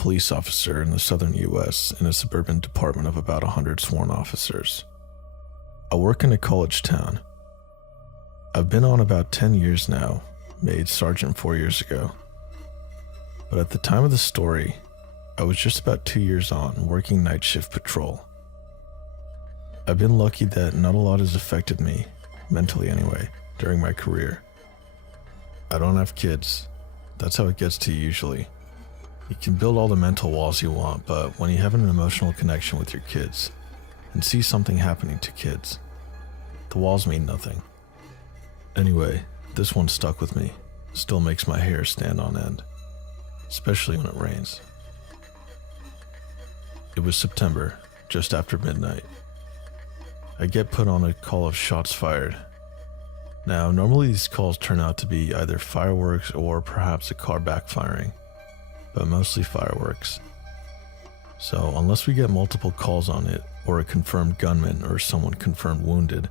police officer in the southern US in a suburban department of about 100 sworn officers. I work in a college town. I've been on about 10 years now, made sergeant 4 years ago. But at the time of the story, I was just about 2 years on, working night shift patrol. I've been lucky that not a lot has affected me, mentally anyway, during my career. I don't have kids. That's how it gets to you usually. You can build all the mental walls you want, but when you have an emotional connection with your kids and see something happening to kids, the walls mean nothing. Anyway, this one stuck with me. Still makes my hair stand on end, especially when it rains. It was September, just after midnight. I get put on a call of shots fired. Now, normally these calls turn out to be either fireworks or perhaps a car backfiring, but mostly fireworks. So, unless we get multiple calls on it, or a confirmed gunman or someone confirmed wounded,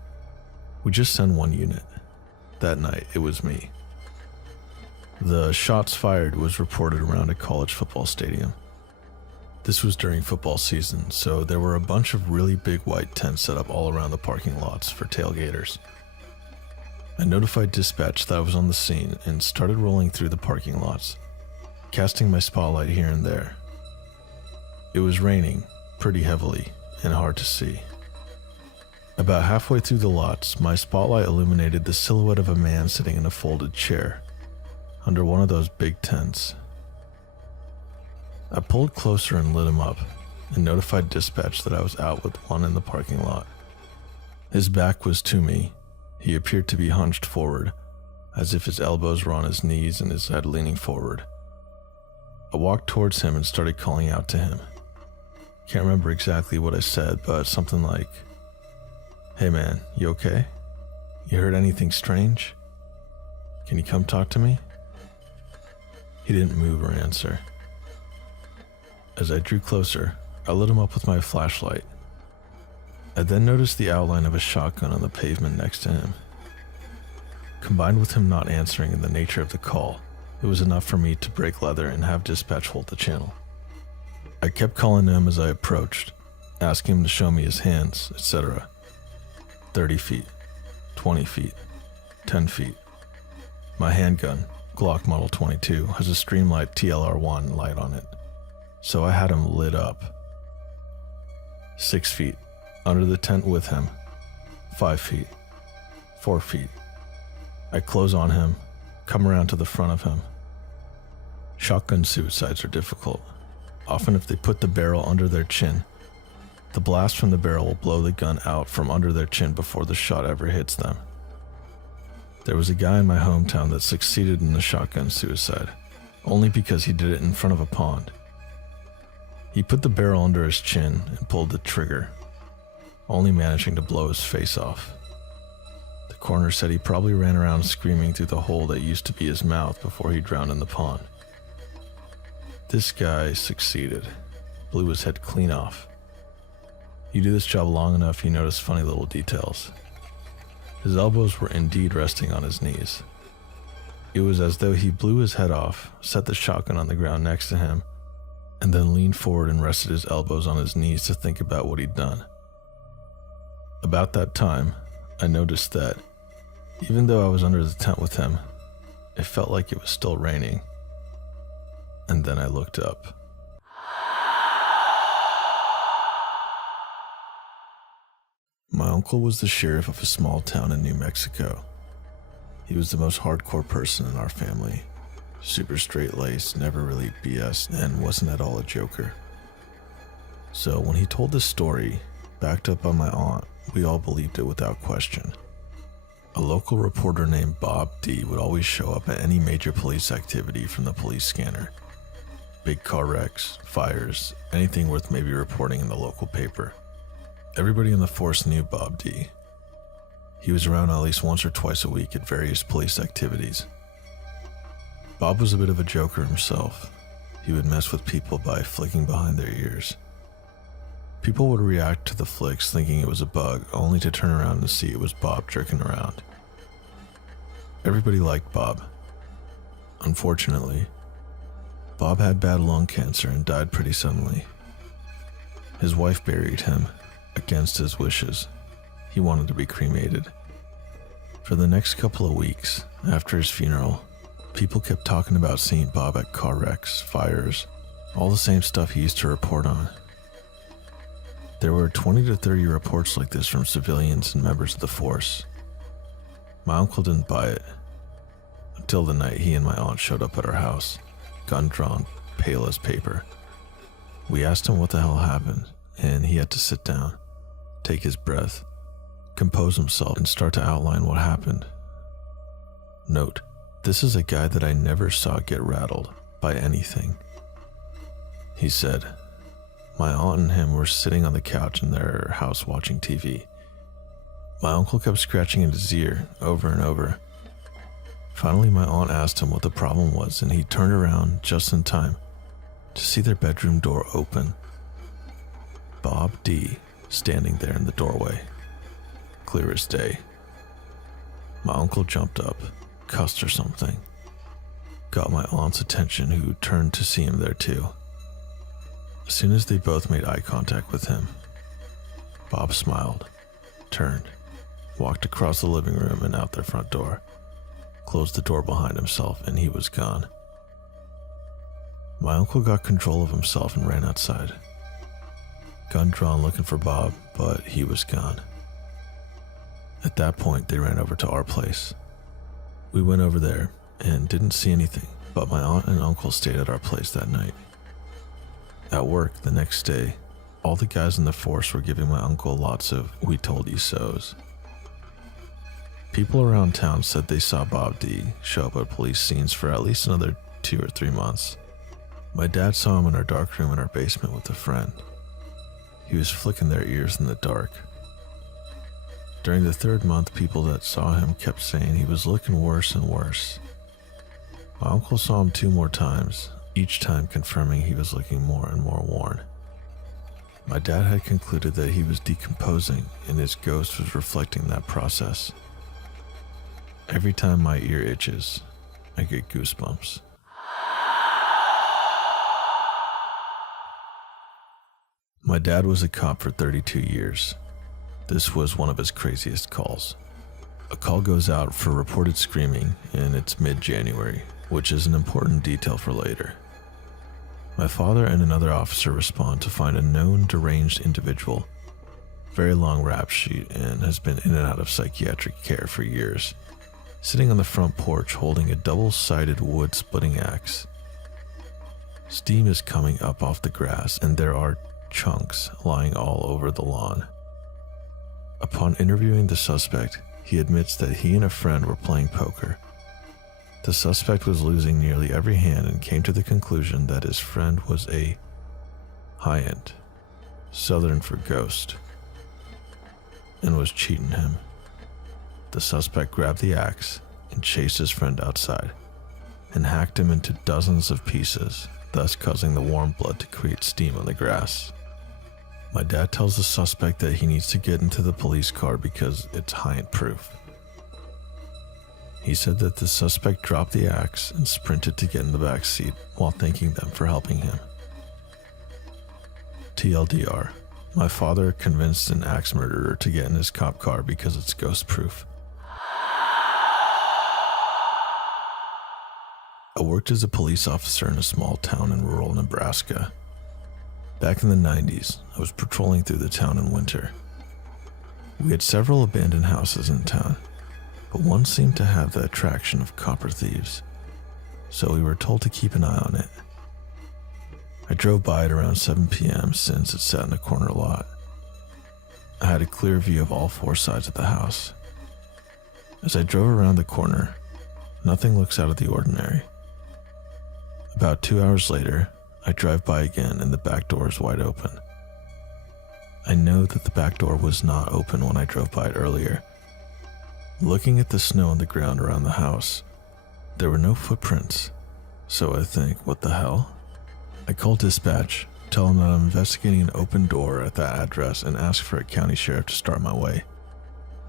we just send one unit. That night, it was me. The shots fired was reported around a college football stadium. This was during football season, so there were a bunch of really big white tents set up all around the parking lots for tailgaters. I notified dispatch that I was on the scene and started rolling through the parking lots, casting my spotlight here and there. It was raining, pretty heavily, and hard to see. About halfway through the lots, my spotlight illuminated the silhouette of a man sitting in a folded chair, under one of those big tents. I pulled closer and lit him up, and notified dispatch that I was out with one in the parking lot. His back was to me. He appeared to be hunched forward, as if his elbows were on his knees and his head leaning forward. I walked towards him and started calling out to him. Can't remember exactly what I said, but something like, "Hey man, you okay? You heard anything strange? Can you come talk to me?" He didn't move or answer. As I drew closer, I lit him up with my flashlight. I then noticed the outline of a shotgun on the pavement next to him. Combined with him not answering and the nature of the call, it was enough for me to break leather and have dispatch hold the channel. I kept calling to him as I approached, asking him to show me his hands, etc. 30 feet, 20 feet, 10 feet. My handgun, Glock Model 22, has a Streamlight TLR1 light on it, so I had him lit up. 6 feet, under the tent with him. 5 feet, 4 feet. I close on him, come around to the front of him. Shotgun suicides are difficult. Often if they put the barrel under their chin, the blast from the barrel will blow the gun out from under their chin before the shot ever hits them. There was a guy in my hometown that succeeded in a shotgun suicide, only because he did it in front of a pond. He put the barrel under his chin and pulled the trigger, only managing to blow his face off. The coroner said he probably ran around screaming through the hole that used to be his mouth before he drowned in the pond. This guy succeeded, blew his head clean off. You do this job long enough, you notice funny little details. His elbows were indeed resting on his knees. It was as though he blew his head off, set the shotgun on the ground next to him, and then leaned forward and rested his elbows on his knees to think about what he'd done. About that time, I noticed that, even though I was under the tent with him, it felt like it was still raining. And then I looked up. My uncle was the sheriff of a small town in New Mexico. He was the most hardcore person in our family. Super straight-laced, never really BS, and wasn't at all a joker. So when he told this story, backed up by my aunt, we all believed it without question. A local reporter named Bob D would always show up at any major police activity from the police scanner. Big car wrecks, fires, anything worth maybe reporting in the local paper. Everybody in the force knew Bob D. He was around at least once or twice a week at various police activities. Bob was a bit of a joker himself. He would mess with people by flicking behind their ears. People would react to the flicks thinking it was a bug, only to turn around and see it was Bob jerking around. Everybody liked Bob. Unfortunately, Bob had bad lung cancer and died pretty suddenly. His wife buried him, against his wishes. He wanted to be cremated. For the next couple of weeks, after his funeral, people kept talking about seeing Bob at car wrecks, fires, all the same stuff he used to report on. There were 20 to 30 reports like this from civilians and members of the force. My uncle didn't buy it, until the night he and my aunt showed up at our house, gun drawn, pale as paper. We asked him what the hell happened, and he had to sit down, take his breath, compose himself, and start to outline what happened. Note, this is a guy that I never saw get rattled by anything. He said, my aunt and him were sitting on the couch in their house watching TV. My uncle kept scratching at his ear over and over. Finally, my aunt asked him what the problem was, and he turned around just in time to see their bedroom door open. Bob D. standing there in the doorway, clear as day. My uncle jumped up, cussed or something, got my aunt's attention, who turned to see him there too. As soon as they both made eye contact with him, Bob smiled, turned, walked across the living room and out their front door, closed the door behind himself, and he was gone. My uncle got control of himself and ran outside, gun drawn looking for Bob, but he was gone. At that point, they ran over to our place. We went over there and didn't see anything, but my aunt and uncle stayed at our place that night. At work the next day, all the guys in the force were giving my uncle lots of "we told you so's." People around town said they saw Bob D. show up at police scenes for at least another 2 or 3 months. My dad saw him in our dark room in our basement with a friend. He was flicking their ears in the dark. During the 3rd month, people that saw him kept saying he was looking worse and worse. My uncle saw him 2 more times, each time confirming he was looking more and more worn. My dad had concluded that he was decomposing, and his ghost was reflecting that process. Every time my ear itches, I get goosebumps. My dad was a cop for 32 years. This was one of his craziest calls. A call goes out for reported screaming, and it's mid-January, which is an important detail for later. My father and another officer respond to find a known deranged individual, very long rap sheet, and has been in and out of psychiatric care for years, sitting on the front porch holding a double-sided wood splitting axe. Steam is coming up off the grass, and there are chunks lying all over the lawn. Upon interviewing the suspect, he admits that he and a friend were playing poker. The suspect was losing nearly every hand and came to the conclusion that his friend was a high-end, Southern for ghost, and was cheating him. The suspect grabbed the axe and chased his friend outside and hacked him into dozens of pieces, thus causing the warm blood to create steam on the grass. My dad tells the suspect that he needs to get into the police car because it's high-end proof. He said that the suspect dropped the axe and sprinted to get in the back seat while thanking them for helping him. TLDR, my father convinced an axe murderer to get in his cop car because it's ghost-proof. I worked as a police officer in a small town in rural Nebraska. Back in the 90s, I was patrolling through the town in winter. We had several abandoned houses in town, but one seemed to have the attraction of copper thieves, so we were told to keep an eye on it. I drove by it around 7 p.m. since it sat in a corner lot. I had a clear view of all 4 sides of the house. As I drove around the corner, nothing looks out of the ordinary. About 2 hours later, I drive by again and the back door is wide open. I know that the back door was not open when I drove by it earlier. Looking at the snow on the ground around the house, there were no footprints, so I think, what the hell? I call dispatch, tell them that I'm investigating an open door at that address, and ask for a county sheriff to start my way.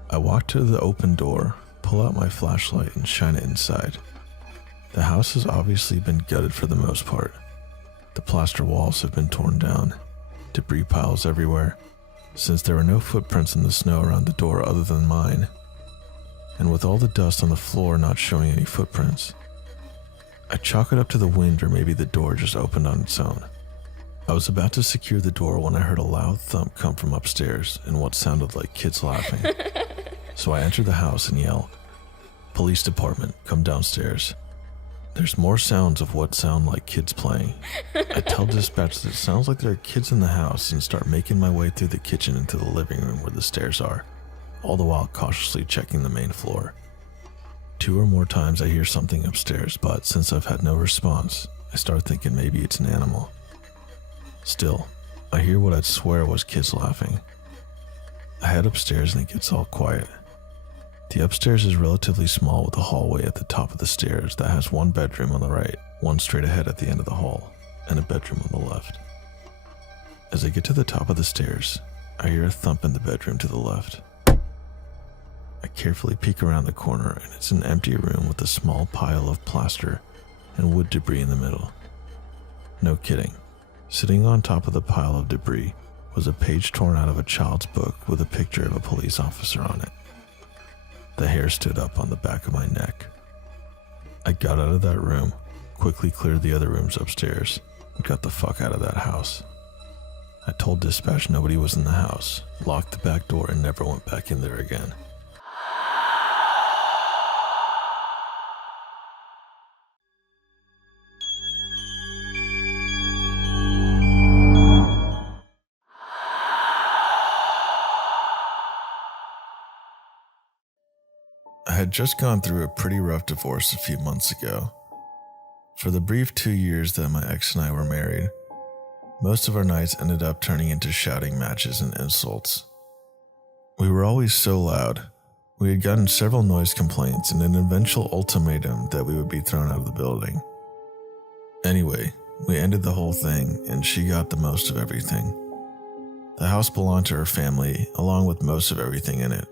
I walk to the open door, pull out my flashlight, and shine it inside. The house has obviously been gutted for the most part. The plaster walls have been torn down, debris piles everywhere, since there are no footprints in the snow around the door other than mine, and with all the dust on the floor not showing any footprints. I chalk it up to the wind, or maybe the door just opened on its own. I was about to secure the door when I heard a loud thump come from upstairs and what sounded like kids laughing. So I enter the house and yell, "Police department, come downstairs." There's more sounds of what sound like kids playing. I tell dispatch that it sounds like there are kids in the house and start making my way through the kitchen into the living room where the stairs are, all the while cautiously checking the main floor. 2 or more times I hear something upstairs, but since I've had no response, I start thinking maybe it's an animal. Still, I hear what I'd swear was kids laughing. I head upstairs and it gets all quiet. The upstairs is relatively small with a hallway at the top of the stairs that has one bedroom on the right, one straight ahead at the end of the hall, and a bedroom on the left. As I get to the top of the stairs, I hear a thump in the bedroom to the left. I carefully peek around the corner and it's an empty room with a small pile of plaster and wood debris in the middle. No kidding. Sitting on top of the pile of debris was a page torn out of a child's book with a picture of a police officer on it. The hair stood up on the back of my neck. I got out of that room, quickly cleared the other rooms upstairs, and got the fuck out of that house. I told dispatch nobody was in the house, locked the back door, and never went back in there again. I had just gone through a pretty rough divorce a few months ago. For the brief 2 years that my ex and I were married, most of our nights ended up turning into shouting matches and insults. We were always so loud. We had gotten several noise complaints and an eventual ultimatum that we would be thrown out of the building. Anyway, we ended the whole thing and she got the most of everything. The house belonged to her family, along with most of everything in it.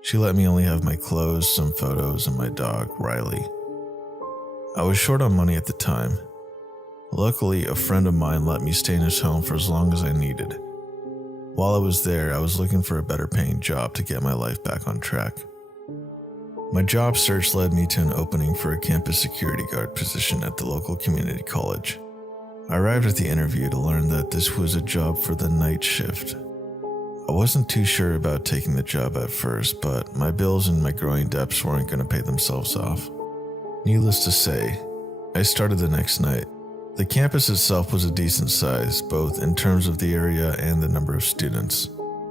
She let me only have my clothes, some photos, and my dog, Riley. I was short on money at the time. Luckily, a friend of mine let me stay in his home for as long as I needed. While I was there, I was looking for a better paying job to get my life back on track. My job search led me to an opening for a campus security guard position at the local community college. I arrived at the interview to learn that this was a job for the night shift. I wasn't too sure about taking the job at first, but my bills and my growing debts weren't going to pay themselves off. Needless to say, I started the next night. The campus itself was a decent size, both in terms of the area and the number of students.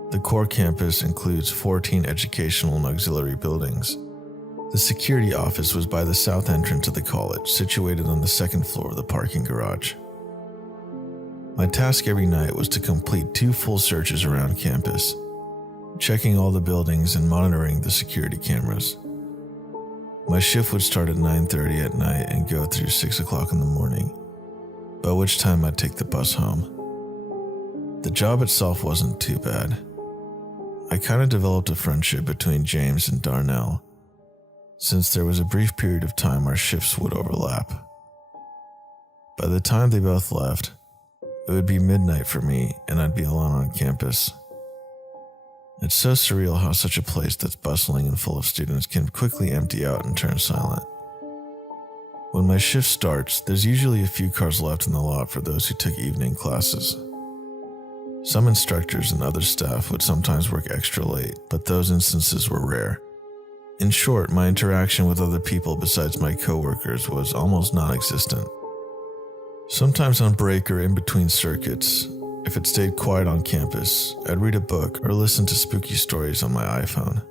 The core campus includes 14 educational and auxiliary buildings. The security office was by the south entrance of the college, situated on the second floor of the parking garage. My task every night was to complete 2 full searches around campus, checking all the buildings and monitoring the security cameras. My shift would start at 9:30 at night and go through 6 o'clock in the morning, by which time I'd take the bus home. The job itself wasn't too bad. I kind of developed a friendship between James and Darnell, since there was a brief period of time our shifts would overlap. By the time they both left, it would be midnight for me and I'd be alone on campus. It's so surreal how such a place that's bustling and full of students can quickly empty out and turn silent. When my shift starts, there's usually a few cars left in the lot for those who took evening classes. Some instructors and other staff would sometimes work extra late, but those instances were rare. In short, my interaction with other people besides my coworkers was almost non-existent. Sometimes on break or in between circuits, if it stayed quiet on campus, I'd read a book or listen to spooky stories on my iPhone.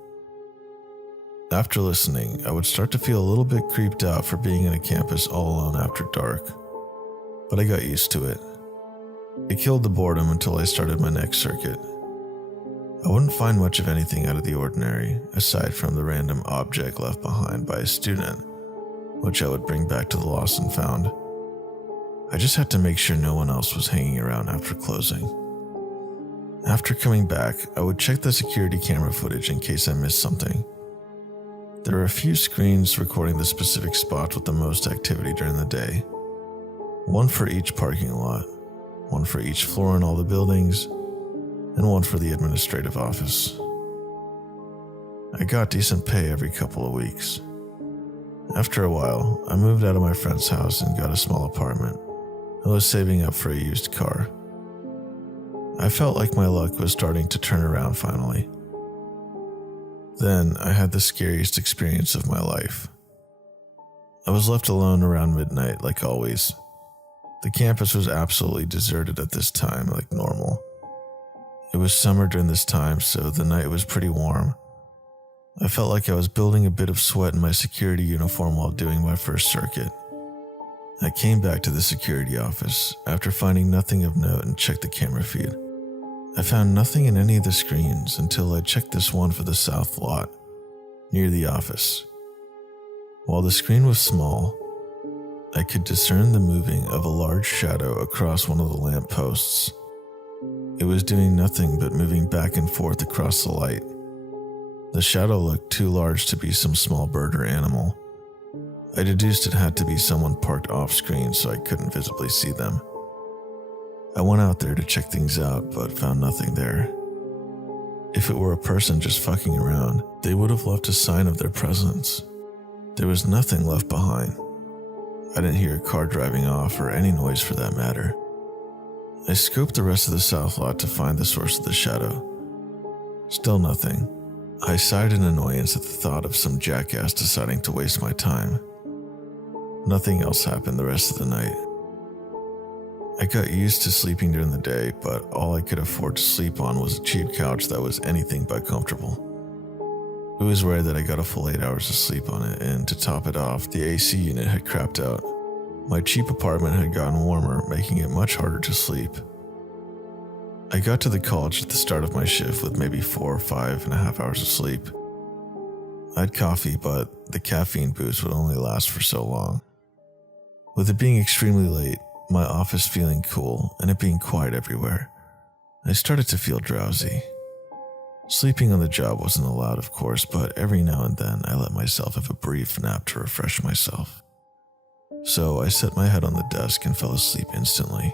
After listening, I would start to feel a little bit creeped out for being in a campus all alone after dark, but I got used to it. It killed the boredom until I started my next circuit. I wouldn't find much of anything out of the ordinary, aside from the random object left behind by a student, which I would bring back to the lost and found. I just had to make sure no one else was hanging around after closing. After coming back, I would check the security camera footage in case I missed something. There are a few screens recording the specific spots with the most activity during the day. One for each parking lot, one for each floor in all the buildings, and one for the administrative office. I got decent pay every couple of weeks. After a while, I moved out of my friend's house and got a small apartment. I was saving up for a used car. I felt like my luck was starting to turn around finally. Then I had the scariest experience of my life. I was left alone around midnight, like always. The campus was absolutely deserted at this time, like normal. It was summer during this time, so the night was pretty warm. I felt like I was building a bit of sweat in my security uniform while doing my first circuit. I came back to the security office after finding nothing of note and checked the camera feed. I found nothing in any of the screens until I checked this one for the south lot, near the office. While the screen was small, I could discern the moving of a large shadow across one of the lamp posts. It was doing nothing but moving back and forth across the light. The shadow looked too large to be some small bird or animal. I deduced it had to be someone parked off screen so I couldn't visibly see them. I went out there to check things out, but found nothing there. If it were a person just fucking around, they would have left a sign of their presence. There was nothing left behind. I didn't hear a car driving off or any noise for that matter. I scoped the rest of the south lot to find the source of the shadow. Still nothing. I sighed in annoyance at the thought of some jackass deciding to waste my time. Nothing else happened the rest of the night. I got used to sleeping during the day, but all I could afford to sleep on was a cheap couch that was anything but comfortable. It was rare that I got a full 8 hours of sleep on it, and to top it off, the AC unit had crapped out. My cheap apartment had gotten warmer, making it much harder to sleep. I got to the college at the start of my shift with maybe 4 or 5.5 hours of sleep. I had coffee, but the caffeine boost would only last for so long. With it being extremely late, my office feeling cool, and it being quiet everywhere, I started to feel drowsy. Sleeping on the job wasn't allowed, of course, but every now and then I let myself have a brief nap to refresh myself. So I set my head on the desk and fell asleep instantly.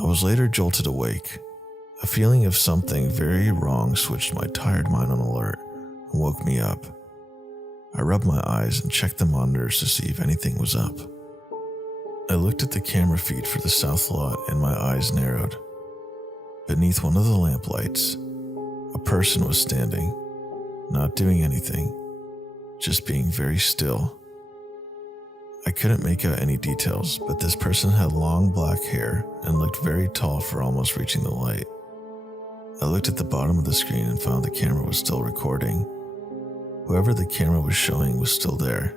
I was later jolted awake. A feeling of something very wrong switched my tired mind on alert and woke me up. I rubbed my eyes and checked the monitors to see if anything was up. I looked at the camera feed for the south lot and my eyes narrowed. Beneath one of the lamp lights, a person was standing, not doing anything, just being very still. I couldn't make out any details, but this person had long black hair and looked very tall for almost reaching the light. I looked at the bottom of the screen and found the camera was still recording. Whoever the camera was showing was still there.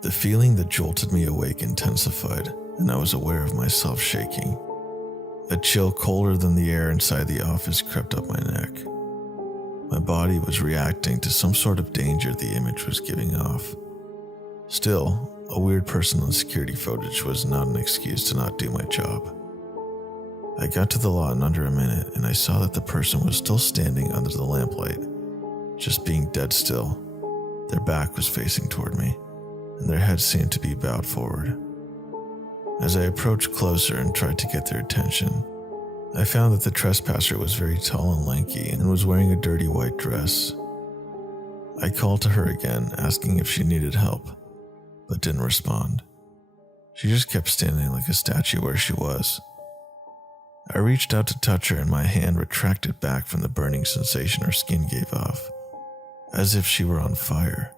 The feeling that jolted me awake intensified, and I was aware of myself shaking. A chill colder than the air inside the office crept up my neck. My body was reacting to some sort of danger the image was giving off. Still, a weird person on security footage was not an excuse to not do my job. I got to the lot in under a minute, and I saw that the person was still standing under the lamplight, just being dead still. Their back was facing toward me, and their head seemed to be bowed forward. As I approached closer and tried to get their attention, I found that the trespasser was very tall and lanky and was wearing a dirty white dress. I called to her again, asking if she needed help, but didn't respond. She just kept standing like a statue where she was. I reached out to touch her, and my hand retracted back from the burning sensation her skin gave off, as if she were on fire.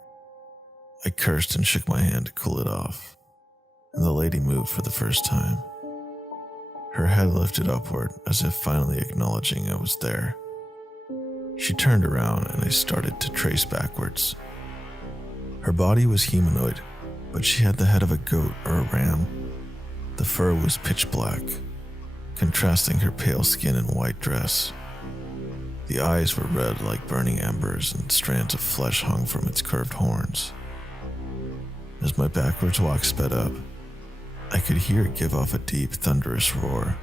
I cursed and shook my hand to cool it off, and the lady moved for the first time. Her head lifted upward, as if finally acknowledging I was there. She turned around, and I started to trace backwards. Her body was humanoid, but she had the head of a goat or a ram. The fur was pitch black, contrasting her pale skin and white dress. The eyes were red like burning embers, and strands of flesh hung from its curved horns. As my backwards walk sped up, I could hear it give off a deep, thunderous roar.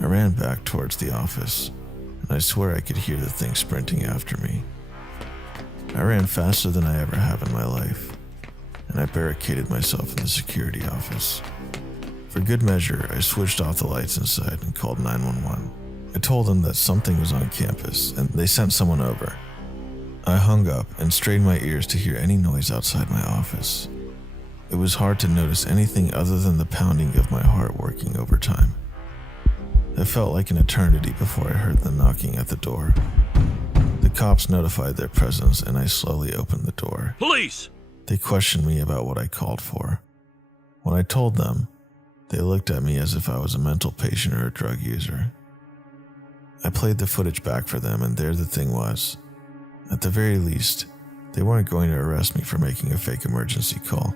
I ran back towards the office, and I swear I could hear the thing sprinting after me. I ran faster than I ever have in my life, and I barricaded myself in the security office. For good measure, I switched off the lights inside and called 911. I told them that something was on campus and they sent someone over. I hung up and strained my ears to hear any noise outside my office. It was hard to notice anything other than the pounding of my heart working overtime. It felt like an eternity before I heard the knocking at the door. The cops notified their presence and I slowly opened the door. Police! They questioned me about what I called for. When I told them, they looked at me as if I was a mental patient or a drug user. I played the footage back for them, and there the thing was. At the very least, they weren't going to arrest me for making a fake emergency call.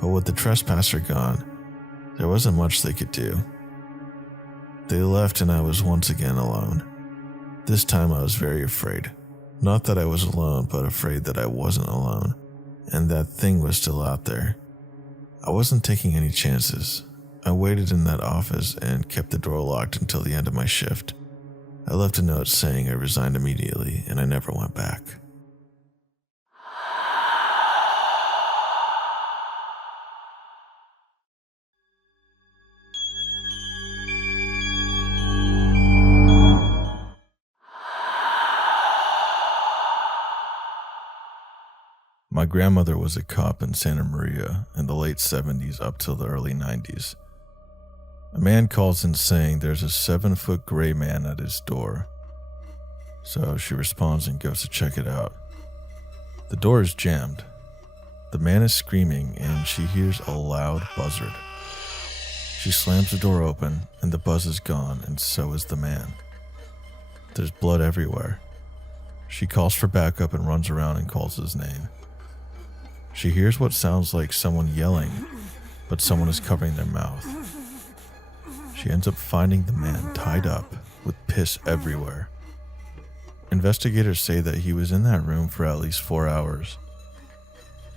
But with the trespasser gone, there wasn't much they could do. They left and I was once again alone. This time I was very afraid. Not that I was alone, but afraid that I wasn't alone, and that thing was still out there. I wasn't taking any chances. I waited in that office and kept the door locked until the end of my shift. I left a note saying I resigned immediately and I never went back. My grandmother was a cop in Santa Maria in the late 70s up till the early 90s. A man calls in saying there's a 7-foot gray man at his door. So she responds and goes to check it out. The door is jammed. The man is screaming and she hears a loud buzzard. She slams the door open and the buzz is gone and so is the man. There's blood everywhere. She calls for backup and runs around and calls his name. She hears what sounds like someone yelling, but someone is covering their mouth. She ends up finding the man tied up with piss everywhere. Investigators say that he was in that room for at least 4 hours.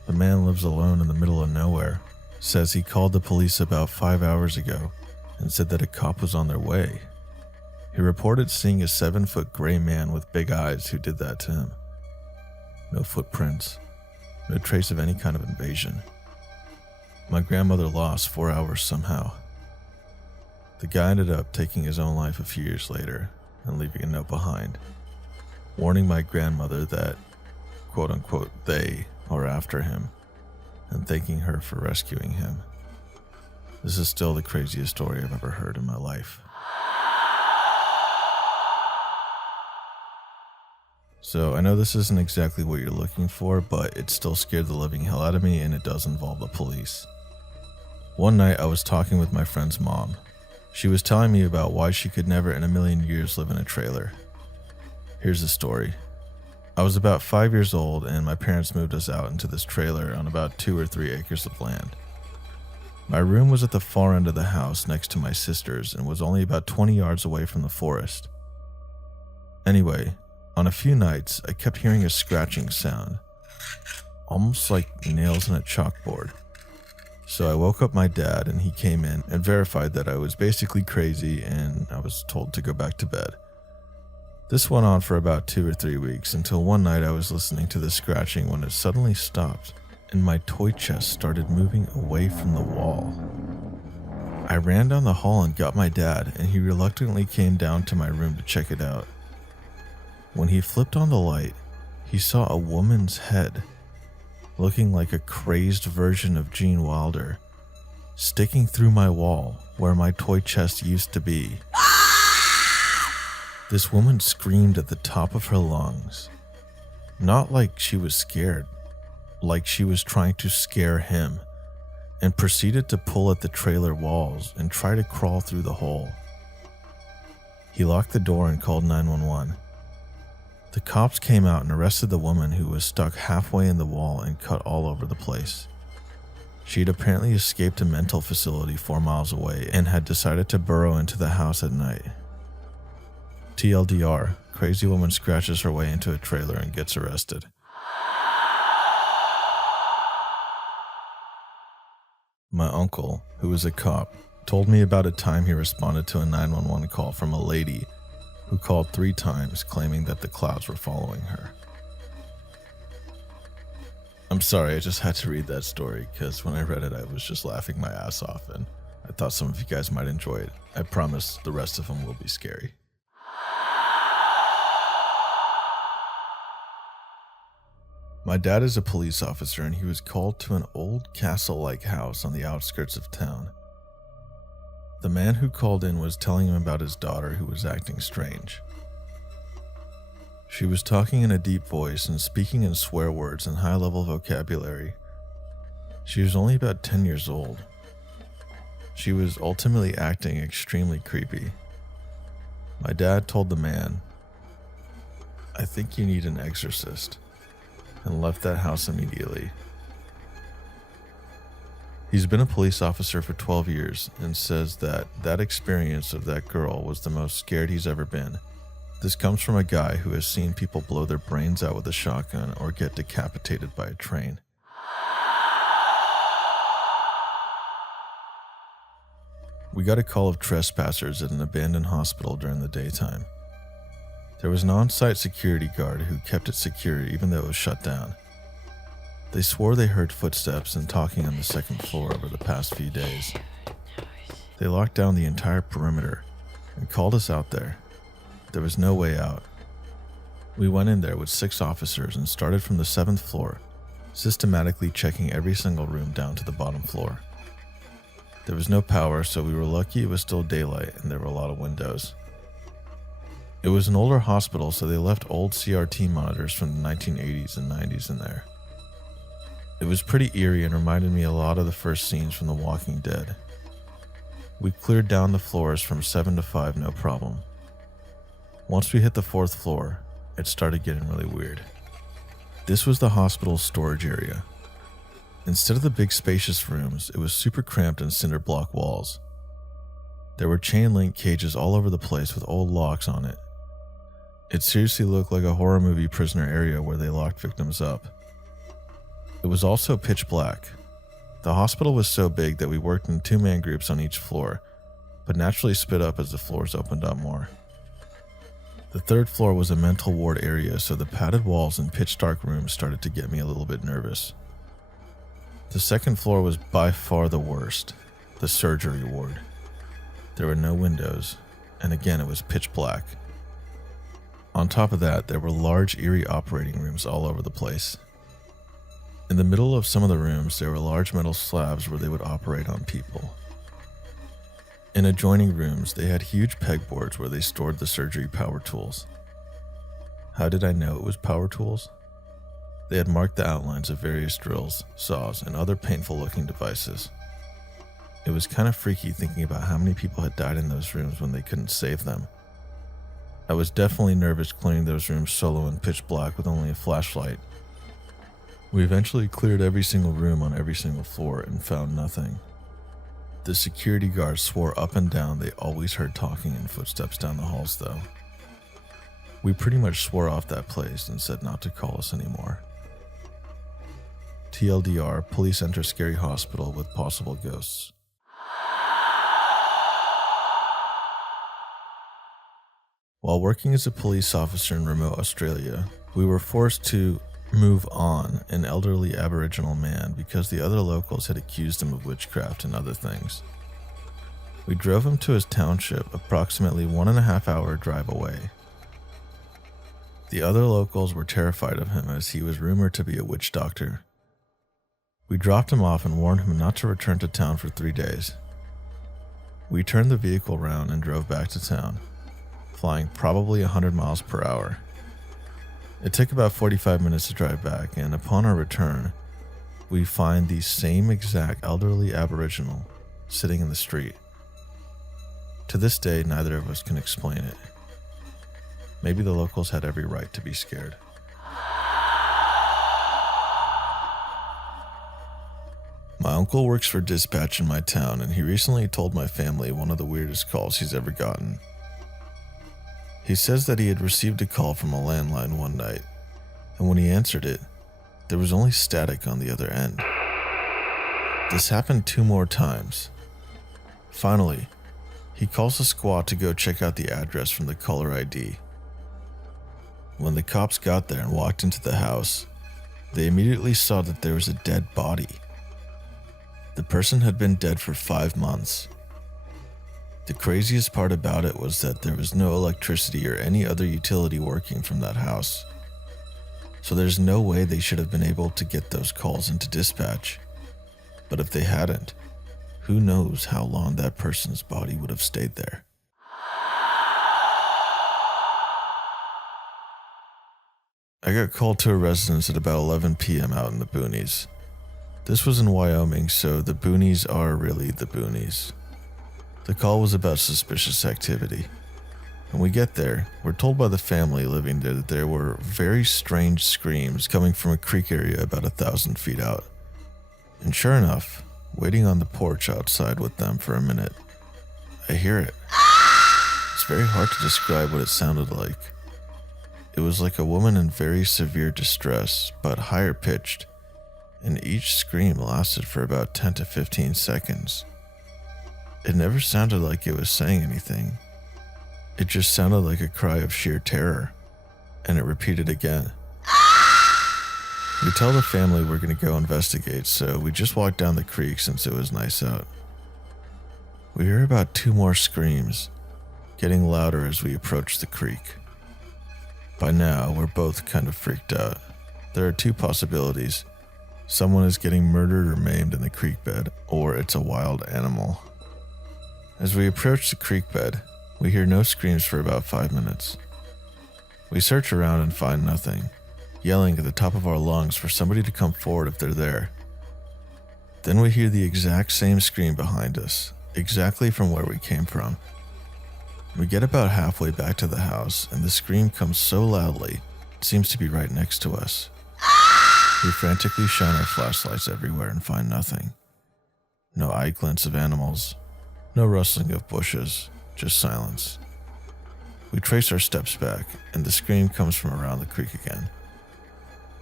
The man lives alone in the middle of nowhere, says he called the police about 5 hours ago and said that a cop was on their way. He reported seeing a 7-foot gray man with big eyes who did that to him. No footprints. No trace of any kind of invasion. My grandmother lost 4 hours somehow. The guy ended up taking his own life a few years later and leaving a note behind, warning my grandmother that, quote unquote, they are after him and thanking her for rescuing him. This is still the craziest story I've ever heard in my life. So I know this isn't exactly what you're looking for, but it still scared the living hell out of me and it does involve the police. One night I was talking with my friend's mom. She was telling me about why she could never in a million years live in a trailer. Here's the story. I was about 5 years old and my parents moved us out into this trailer on about 2 or 3 acres of land. My room was at the far end of the house next to my sister's and was only about 20 yards away from the forest. Anyway, on a few nights, I kept hearing a scratching sound, almost like nails in a chalkboard. So I woke up my dad and he came in and verified that I was basically crazy and I was told to go back to bed. This went on for about 2 or 3 weeks until one night I was listening to the scratching when it suddenly stopped and my toy chest started moving away from the wall. I ran down the hall and got my dad and he reluctantly came down to my room to check it out. When he flipped on the light, he saw a woman's head, looking like a crazed version of Gene Wilder, sticking through my wall where my toy chest used to be. This woman screamed at the top of her lungs, not like she was scared, like she was trying to scare him, and proceeded to pull at the trailer walls and try to crawl through the hole. He locked the door and called 911. The cops came out and arrested the woman who was stuck halfway in the wall and cut all over the place. She had apparently escaped a mental facility 4 miles away and had decided to burrow into the house at night. TLDR, crazy woman scratches her way into a trailer and gets arrested. My uncle, who was a cop, told me about a time he responded to a 911 call from a lady who called 3 times claiming that the clouds were following her. I'm sorry, I just had to read that story because when I read it, I was just laughing my ass off, and I thought some of you guys might enjoy it. I promise the rest of them will be scary. My dad is a police officer, and he was called to an old castle-like house on the outskirts of town. The man who called in was telling him about his daughter who was acting strange. She was talking in a deep voice and speaking in swear words and high-level vocabulary. She was only about 10 years old. She was ultimately acting extremely creepy. My dad told the man, "I think you need an exorcist," and left that house immediately. He's been a police officer for 12 years and says that experience of that girl was the most scared he's ever been. This comes from a guy who has seen people blow their brains out with a shotgun or get decapitated by a train. We got a call of trespassers at an abandoned hospital during the daytime. There was an on-site security guard who kept it secure even though it was shut down. They swore they heard footsteps and talking on the second floor over the past few days. They locked down the entire perimeter and called us out there. There was no way out. We went in there with 6 officers and started from the 7th floor, systematically checking every single room down to the bottom floor. There was no power, so we were lucky it was still daylight and there were a lot of windows. It was an older hospital, so they left old CRT monitors from the 1980s and 90s in there. It was pretty eerie and reminded me a lot of the first scenes from The Walking Dead. We cleared down the floors from 7 to 5 no problem. Once we hit the 4th floor, it started getting really weird. This was the hospital's storage area. Instead of the big spacious rooms, it was super cramped and cinder block walls. There were chain link cages all over the place with old locks on it. It seriously looked like a horror movie prisoner area where they locked victims up. It was also pitch black. The hospital was so big that we worked in 2-man groups on each floor, but naturally split up as the floors opened up more. The 3rd floor was a mental ward area, so the padded walls and pitch dark rooms started to get me a little bit nervous. The 2nd floor was by far the worst, the surgery ward. There were no windows, and again it was pitch black. On top of that, there were large, eerie operating rooms all over the place. In the middle of some of the rooms, there were large metal slabs where they would operate on people. In adjoining rooms, they had huge pegboards where they stored the surgery power tools. How did I know it was power tools? They had marked the outlines of various drills, saws, and other painful-looking devices. It was kind of freaky thinking about how many people had died in those rooms when they couldn't save them. I was definitely nervous clearing those rooms solo in pitch black with only a flashlight. We eventually cleared every single room on every single floor and found nothing. The security guards swore up and down they always heard talking and footsteps down the halls though. We pretty much swore off that place and said not to call us anymore. TLDR, police enter scary hospital with possible ghosts. While working as a police officer in remote Australia, we were forced to move on an elderly Aboriginal man because the other locals had accused him of witchcraft and other things. We drove him to his township, approximately 1.5 hour drive away. The other locals were terrified of him as he was rumored to be a witch doctor. We dropped him off and warned him not to return to town for 3 days. We turned the vehicle around and drove back to town, flying probably 100 miles per hour. It took about 45 minutes to drive back, and upon our return, we find the same exact elderly Aboriginal sitting in the street. To this day, neither of us can explain it. Maybe the locals had every right to be scared. My uncle works for dispatch in my town, and he recently told my family one of the weirdest calls he's ever gotten. He says that he had received a call from a landline one night, and when he answered it, there was only static on the other end. This happened 2 more times. Finally, he calls the squad to go check out the address from the caller ID. When the cops got there and walked into the house, They immediately saw that there was a dead body. The person had been dead for 5 months. The craziest part about it was that there was no electricity or any other utility working from that house. So there's no way they should have been able to get those calls into dispatch. But if they hadn't, who knows how long that person's body would have stayed there. I got called to a residence at about 11 p.m. out in the boonies. This was in Wyoming, so the boonies are really the boonies. The call was about suspicious activity. When we get there, we're told by the family living there that there were very strange screams coming from a creek area about 1,000 feet out. And sure enough, waiting on the porch outside with them for a minute, I hear it. It's very hard to describe what it sounded like. It was like a woman in very severe distress, but higher pitched, and each scream lasted for about 10 to 15 seconds. It never sounded like it was saying anything. It just sounded like a cry of sheer terror, and it repeated again. We tell the family we're going to go investigate, so we just walked down the creek since it was nice out. We hear about 2 more screams, getting louder as we approach the creek. By now, we're both kind of freaked out. There are 2 possibilities. Someone is getting murdered or maimed in the creek bed, or it's a wild animal. As we approach the creek bed, we hear no screams for about 5 minutes. We search around and find nothing, yelling at the top of our lungs for somebody to come forward if they're there. Then we hear the exact same scream behind us, exactly from where we came from. We get about halfway back to the house, and the scream comes so loudly, it seems to be right next to us. We frantically shine our flashlights everywhere and find nothing. No eye glints of animals, no rustling of bushes, just silence. We trace our steps back, and the scream comes from around the creek again.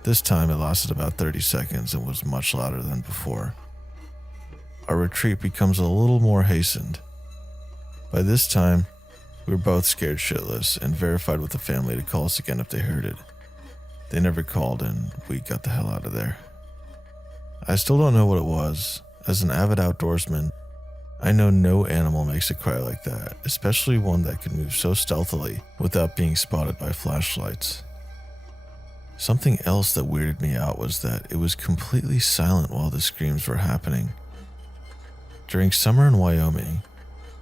This time it lasted about 30 seconds and was much louder than before. Our retreat becomes a little more hastened. By this time, we were both scared shitless and verified with the family to call us again if they heard it. They never called, and we got the hell out of there. I still don't know what it was. As an avid outdoorsman, I know no animal makes a cry like that, especially one that can move so stealthily without being spotted by flashlights. Something else that weirded me out was that it was completely silent while the screams were happening. During summer in Wyoming,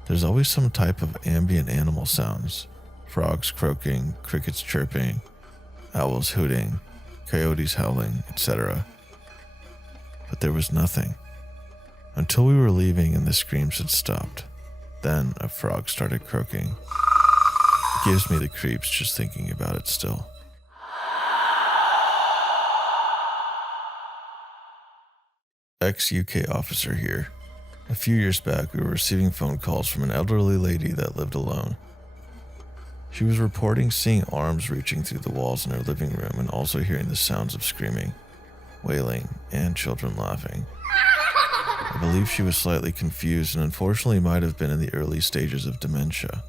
there's always some type of ambient animal sounds. Frogs croaking, crickets chirping, owls hooting, coyotes howling, etc. But there was nothing. Until we were leaving and the screams had stopped. Then a frog started croaking. It gives me the creeps just thinking about it still. Ex-UK officer here. A few years back, we were receiving phone calls from an elderly lady that lived alone. She was reporting seeing arms reaching through the walls in her living room and also hearing the sounds of screaming, wailing, and children laughing. I believe she was slightly confused and unfortunately might have been in the early stages of dementia,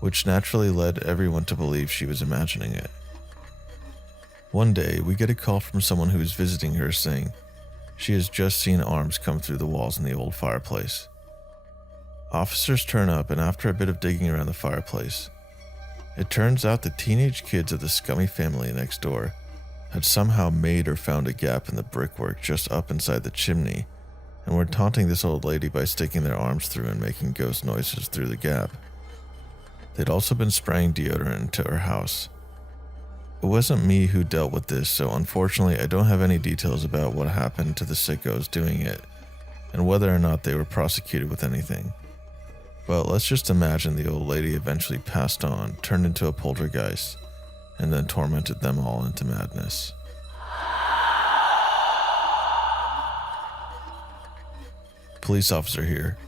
which naturally led everyone to believe she was imagining it. One day, we get a call from someone who is visiting her saying she has just seen arms come through the walls in the old fireplace. Officers turn up, and after a bit of digging around the fireplace, it turns out the teenage kids of the scummy family next door had somehow made or found a gap in the brickwork just up inside the chimney and were taunting this old lady by sticking their arms through and making ghost noises through the gap. They'd also been spraying deodorant into her house. It wasn't me who dealt with this, so unfortunately I don't have any details about what happened to the sickos doing it and whether or not they were prosecuted with anything. But let's just imagine the old lady eventually passed on, turned into a poltergeist, and then tormented them all into madness. Police officer here.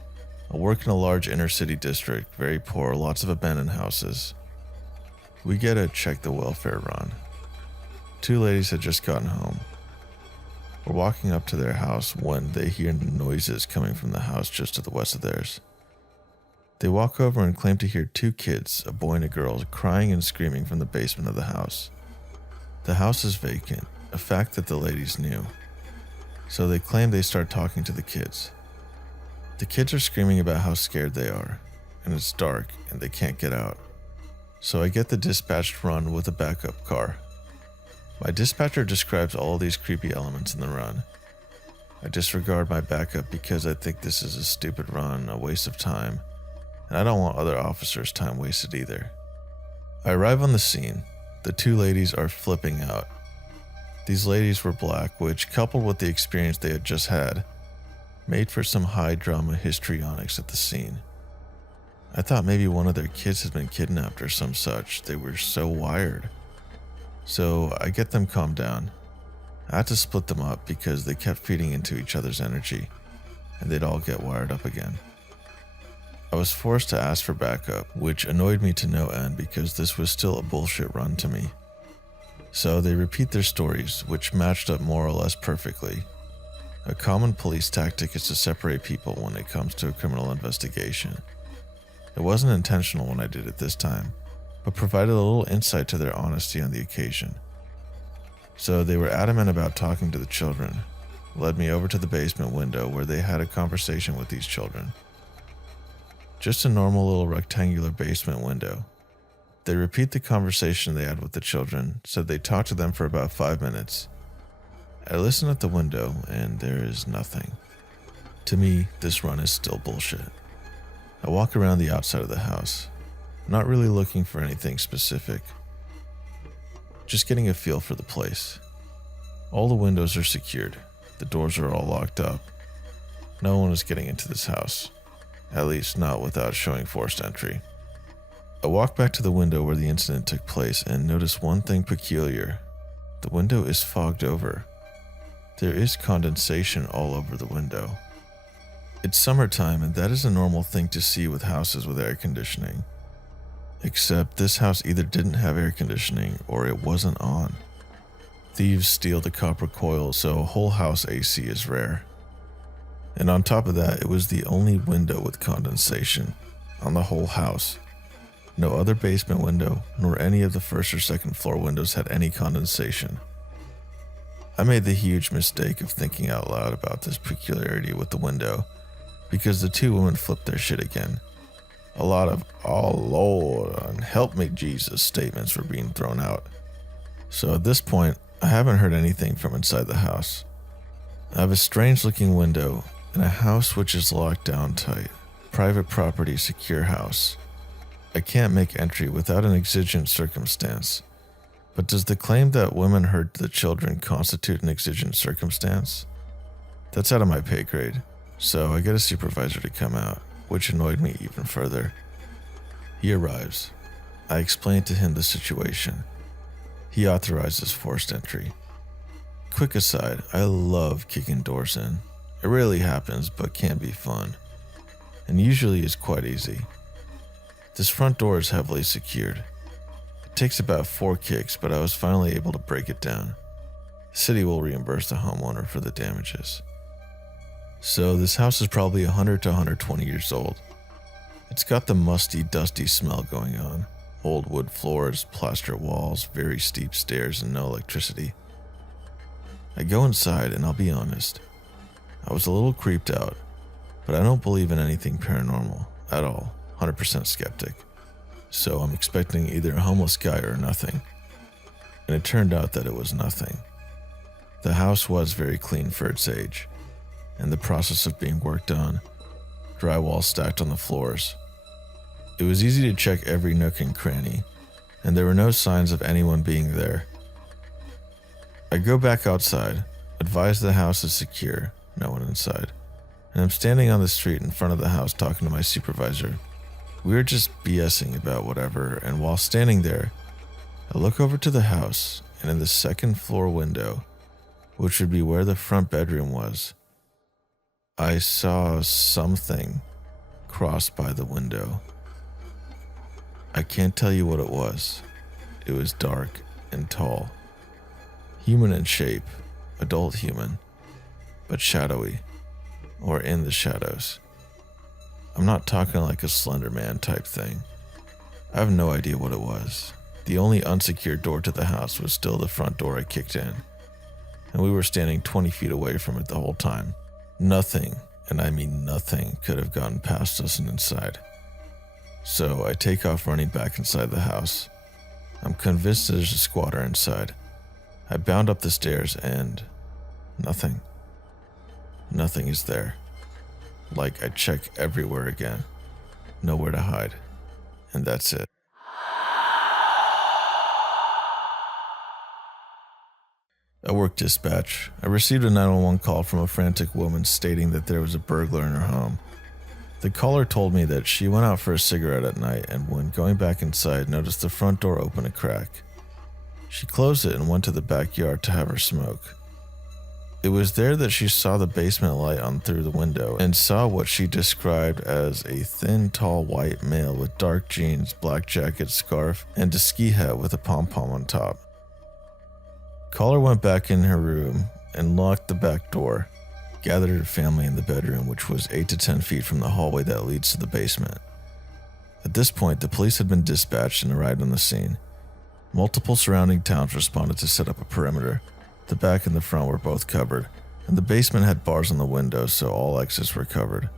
I work in a large inner city district, very poor, lots of abandoned houses. We get a check the welfare run. 2 ladies had just gotten home. We're walking up to their house when they hear noises coming from the house just to the west of theirs. They walk over and claim to hear 2 kids, a boy and a girl, crying and screaming from the basement of the house. The house is vacant. a fact that the ladies knew. So they claim they start talking to the kids. The kids are screaming about how scared they are, and it's dark and they can't get out. So I get the dispatched run with a backup car. My dispatcher describes all these creepy elements in the run. I disregard my backup because I think this is a stupid run, a waste of time, and I don't want other officers' time wasted either. I arrive on the scene. The two ladies are flipping out. These ladies were black, which, coupled with the experience they had just had, made for some high drama histrionics at the scene. I thought maybe one of their kids had been kidnapped or some such. They were so wired. So I get them calmed down. I had to split them up because they kept feeding into each other's energy, and they'd all get wired up again. I was forced to ask for backup, which annoyed me to no end because this was still a bullshit run to me. So they repeat their stories, which matched up more or less perfectly. A common police tactic is to separate people when it comes to a criminal investigation. It wasn't intentional when I did it this time, but provided a little insight to their honesty on the occasion. So they were adamant about talking to the children, led me over to the basement window where they had a conversation with these children. Just a normal little rectangular basement window. They repeat the conversation they had with the children, said they talked to them for about 5 minutes. I listen at the window and there is nothing. To me, this run is still bullshit. I walk around the outside of the house, not really looking for anything specific, just getting a feel for the place. All the windows are secured, the doors are all locked up. No one is getting into this house, at least not without showing forced entry. I walk back to the window where the incident took place and notice one thing peculiar. The window is fogged over. There is condensation all over the window. It's summertime and that is a normal thing to see with houses with air conditioning. Except this house either didn't have air conditioning or it wasn't on. Thieves steal the copper coil, so whole house AC is rare. And on top of that, it was the only window with condensation on the whole house. No other basement window, nor any of the first or second floor windows had any condensation. I made the huge mistake of thinking out loud about this peculiarity with the window, because the two women flipped their shit again. A lot of, "Oh Lord, and help me Jesus" statements were being thrown out. So at this point, I haven't heard anything from inside the house. I have a strange looking window in a house which is locked down tight. Private property, secure house. I can't make entry without an exigent circumstance. But does the claim that women heard the children constitute an exigent circumstance? That's out of my pay grade, so I get a supervisor to come out, which annoyed me even further. He arrives. I explain to him the situation. He authorizes forced entry. Quick aside, I love kicking doors in. It rarely happens, but can be fun, and usually is quite easy. This front door is heavily secured. It takes about 4 kicks, but I was finally able to break it down. The city will reimburse the homeowner for the damages. So this house is probably 100 to 120 years old. It's got the musty, dusty smell going on. Old wood floors, plaster walls, very steep stairs, and no electricity. I go inside and I'll be honest. I was a little creeped out, but I don't believe in anything paranormal at all. 100% skeptic. So I'm expecting either a homeless guy or nothing. And it turned out that it was nothing. The house was very clean for its age, and the process of being worked on, drywall stacked on the floors. It was easy to check every nook and cranny, and there were no signs of anyone being there. I go back outside, advise the house is secure, no one inside, and I'm standing on the street in front of the house talking to my supervisor. We were just BSing about whatever, and while standing there, I look over to the house, and in the second floor window, which would be where the front bedroom was, I saw something cross by the window. I can't tell you what it was. It was dark and tall. Human in shape, adult human, but shadowy, or in the shadows. I'm not talking like a Slender Man type thing. I have no idea what it was. The only unsecured door to the house was still the front door I kicked in. and we were standing 20 feet away from it the whole time. Nothing, and I mean nothing, could have gotten past us and inside. So I take off running back inside the house. I'm convinced there's a squatter inside. I bound up the stairs and nothing. Nothing is there. Like, I check everywhere again. Nowhere to hide. And that's it. I work dispatch. I received a 911 call from a frantic woman stating that there was a burglar in her home. The caller told me that she went out for a cigarette at night and when going back inside noticed the front door open a crack. She closed it and went to the backyard to have her smoke. It was there that she saw the basement light on through the window and saw what she described as a thin, tall white male with dark jeans, black jacket, scarf, and a ski hat with a pom-pom on top. Caller went back in her room and locked the back door, gathered her family in the bedroom, which was 8 to 10 feet from the hallway that leads to the basement. At this point, the police had been dispatched and arrived on the scene. Multiple surrounding towns responded to set up a perimeter. The back and the front were both covered, and the basement had bars on the windows, so all exits were covered.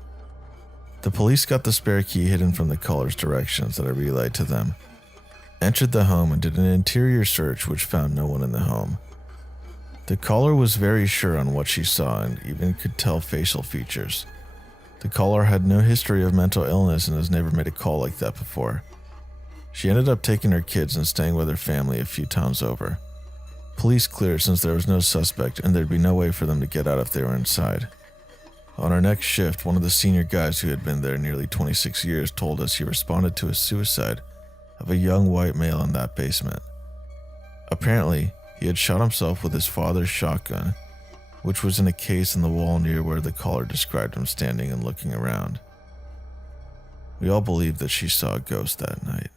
The police got the spare key hidden from the caller's directions that I relayed to them, entered the home and did an interior search which found no one in the home. The caller was very sure on what she saw and even could tell facial features. The caller had no history of mental illness and has never made a call like that before. She ended up taking her kids and staying with her family a few times over. Police cleared since there was no suspect and there'd be no way for them to get out if they were inside. On our next shift, one of the senior guys who had been there nearly 26 years told us he responded to a suicide of a young white male in that basement. Apparently, he had shot himself with his father's shotgun, which was in a case in the wall near where the caller described him standing and looking around. We all believed that she saw a ghost that night.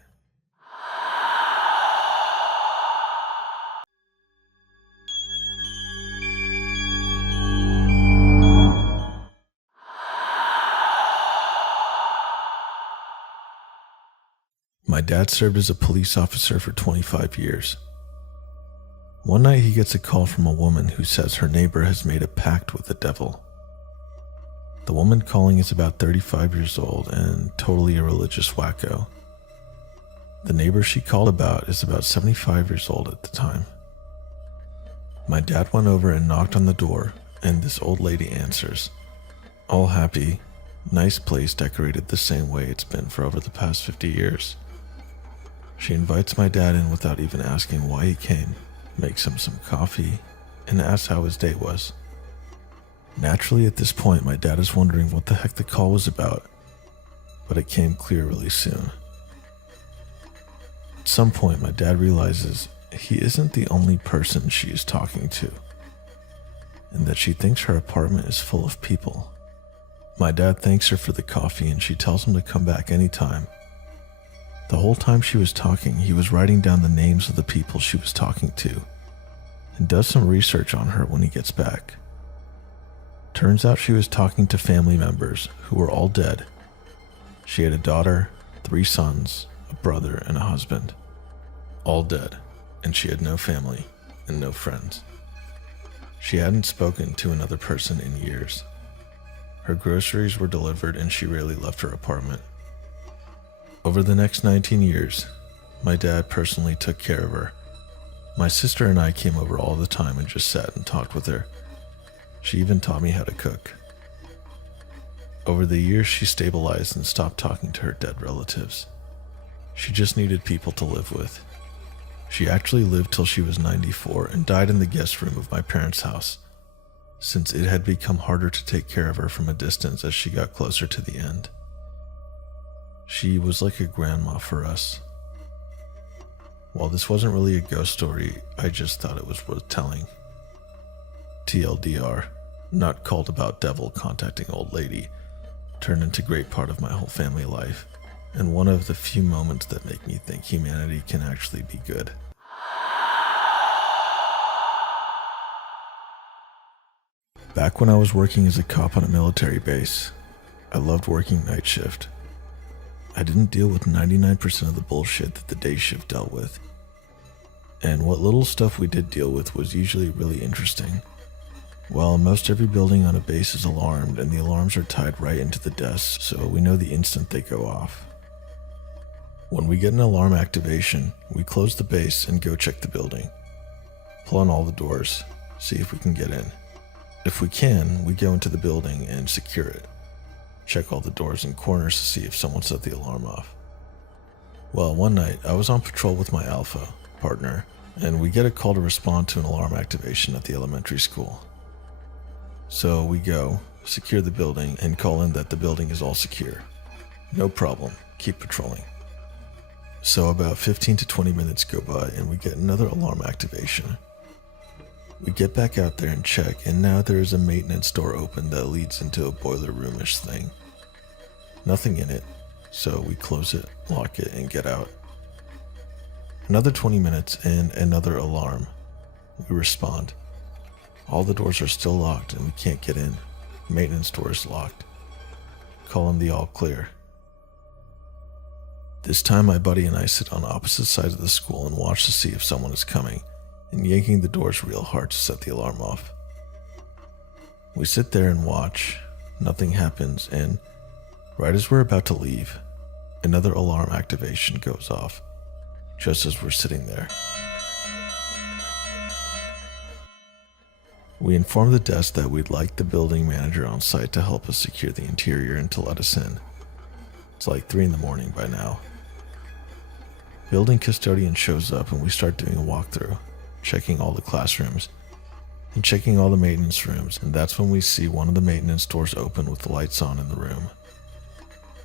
My dad served as a police officer for 25 years. One night he gets a call from a woman who says her neighbor has made a pact with the devil. The woman calling is about 35 years old and totally a religious wacko. The neighbor she called about is about 75 years old at the time. My dad went over and knocked on the door, and this old lady answers. All happy, nice place decorated the same way it's been for over the past 50 years. She invites my dad in without even asking why he came, makes him some coffee, and asks how his day was. Naturally, at this point, my dad is wondering what the heck the call was about, but it came clear really soon. At some point, my dad realizes he isn't the only person she is talking to, and that she thinks her apartment is full of people. My dad thanks her for the coffee and she tells him to come back anytime. The whole time she was talking, he was writing down the names of the people she was talking to and does some research on her when he gets back. Turns out she was talking to family members who were all dead. She had a daughter, 3 sons, a brother, and a husband. All dead, and she had no family and no friends. She hadn't spoken to another person in years. Her groceries were delivered and she rarely left her apartment. Over the next 19 years, my dad personally took care of her. My sister and I came over all the time and just sat and talked with her. She even taught me how to cook. Over the years, she stabilized and stopped talking to her dead relatives. She just needed people to live with. She actually lived till she was 94 and died in the guest room of my parents' house, since it had become harder to take care of her from a distance as she got closer to the end. She was like a grandma for us. While this wasn't really a ghost story, I just thought it was worth telling. TLDR, not called about devil contacting old lady, turned into a great part of my whole family life, and one of the few moments that make me think humanity can actually be good. Back when I was working as a cop on a military base, I loved working night shift. I didn't deal with 99% of the bullshit that the day shift dealt with. and what little stuff we did deal with was usually really interesting. Well, most every building on a base is alarmed, and the alarms are tied right into the desks, so we know the instant they go off. When we get an alarm activation, we close the base and go check the building. Pull on all the doors, see if we can get in. If we can, we go into the building and secure it. Check all the doors and corners to see if someone set the alarm off. Well, one night, I was on patrol with my alpha partner, and we get a call to respond to an alarm activation at the elementary school. So we go, secure the building, and call in that the building is all secure. No problem, keep patrolling. So about 15 to 20 minutes go by and we get another alarm activation. We get back out there and check, and now there is a maintenance door open that leads into a boiler roomish thing. Nothing in it, so we close it, lock it, and get out. Another 20 minutes and another alarm. We respond. All the doors are still locked and we can't get in. Maintenance door is locked. Call in the all clear. This time my buddy and I sit on opposite sides of the school and watch to see if someone is coming, and yanking the doors real hard to set the alarm off. We sit there and watch. Nothing happens, and right as we're about to leave, another alarm activation goes off, just as we're sitting there. We inform the desk that we'd like the building manager on site to help us secure the interior and to let us in. It's like 3 a.m. by now. Building custodian shows up and we start doing a walkthrough, checking all the classrooms and checking all the maintenance rooms, and that's when we see one of the maintenance doors open with the lights on in the room.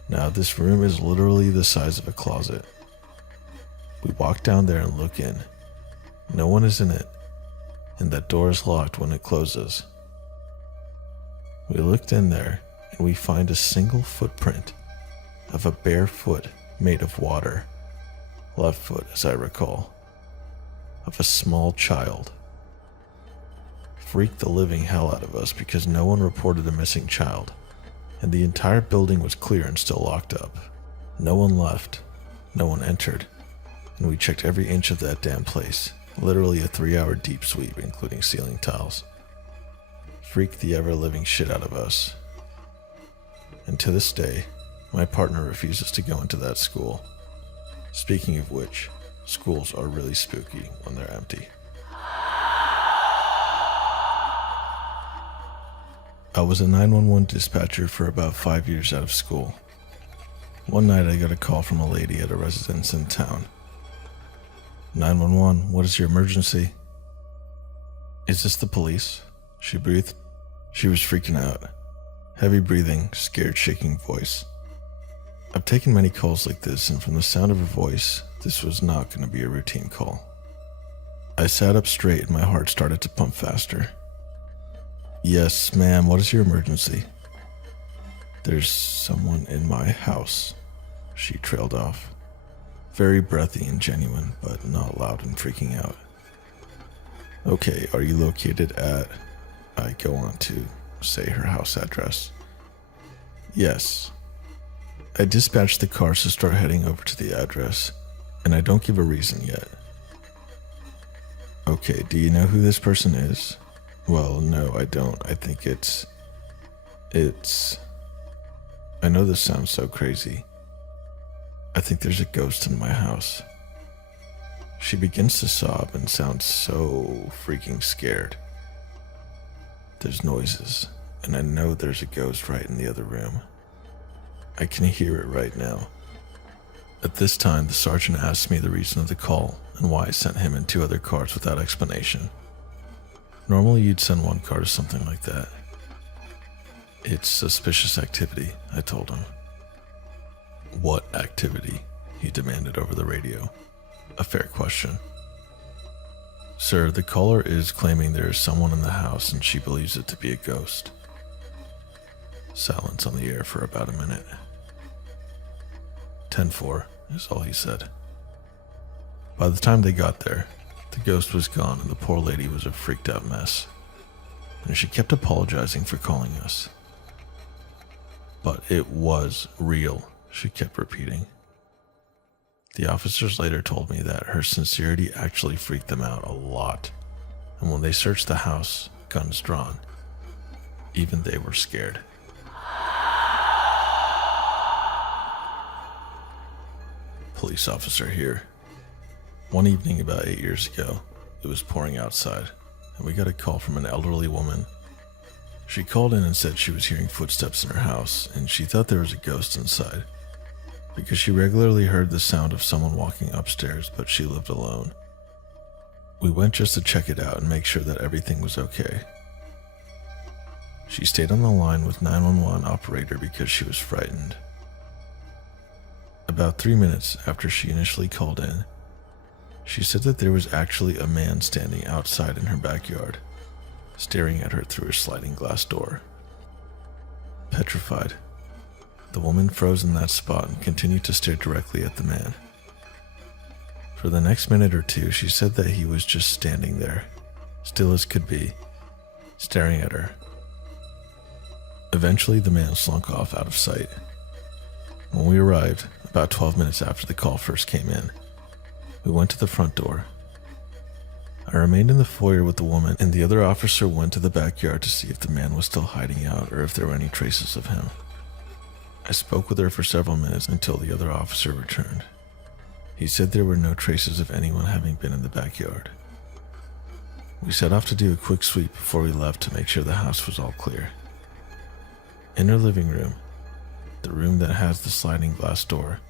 Now this room is literally the size of a closet. We walk down there and look in. No one is in it, and that door is locked when it closes. We looked in there and we find a single footprint of a bare foot made of water, left foot as I recall, of a small child. Freaked the living hell out of us because no one reported a missing child, and the entire building was clear and still locked up. No one left, no one entered, and we checked every inch of that damn place, literally a 3-hour deep sweep including ceiling tiles. Freaked the ever-living shit out of us. And to this day, my partner refuses to go into that school. Speaking of which, schools are really spooky when they're empty. I was a 911 dispatcher for about 5 years out of school. One night I got a call from a lady at a residence in town. 911, what is your emergency? Is this the police? She breathed. She was freaking out. Heavy breathing, scared, shaking voice. I've taken many calls like this, and from the sound of her voice, this was not going to be a routine call. I sat up straight and my heart started to pump faster. Yes, ma'am, what is your emergency? There's someone in my house, she trailed off. Very breathy and genuine, but not loud and freaking out. Okay, are you located at... I go on to say her house address. Yes. I dispatch the cars to start heading over to the address, and I don't give a reason yet. Okay, do you know who this person is? Well, no, I don't. I think it's... I know this sounds so crazy. I think there's a ghost in my house. She begins to sob and sounds so freaking scared. There's noises, and I know there's a ghost right in the other room. I can hear it right now. At this time, the sergeant asked me the reason of the call and why I sent him and 2 other cars without explanation. Normally you'd send 1 car to something like that. It's suspicious activity, I told him. What activity? He demanded over the radio. A fair question. Sir, the caller is claiming there is someone in the house and she believes it to be a ghost. Silence on the air for about a minute. 10-4 is all he said. By the time they got there, the ghost was gone and the poor lady was a freaked out mess. And she kept apologizing for calling us. But it was real, she kept repeating. The officers later told me that her sincerity actually freaked them out a lot, and when they searched the house, guns drawn, even they were scared. Police officer here. One evening about 8 years ago, it was pouring outside, and we got a call from an elderly woman. She called in and said she was hearing footsteps in her house, and she thought there was a ghost inside, because she regularly heard the sound of someone walking upstairs, but she lived alone. We went just to check it out and make sure that everything was okay. She stayed on the line with 911 operator because she was frightened. About 3 minutes after she initially called in, she said that there was actually a man standing outside in her backyard, staring at her through a sliding glass door. Petrified, the woman froze in that spot and continued to stare directly at the man. For the next minute or two, she said that he was just standing there, still as could be, staring at her. Eventually, the man slunk off out of sight. When we arrived, about 12 minutes after the call first came in, we went to the front door. I remained in the foyer with the woman, and the other officer went to the backyard to see if the man was still hiding out or if there were any traces of him. I spoke with her for several minutes until the other officer returned. He said there were no traces of anyone having been in the backyard. We set off to do a quick sweep before we left to make sure the house was all clear. In her living room, the room that has the sliding glass door,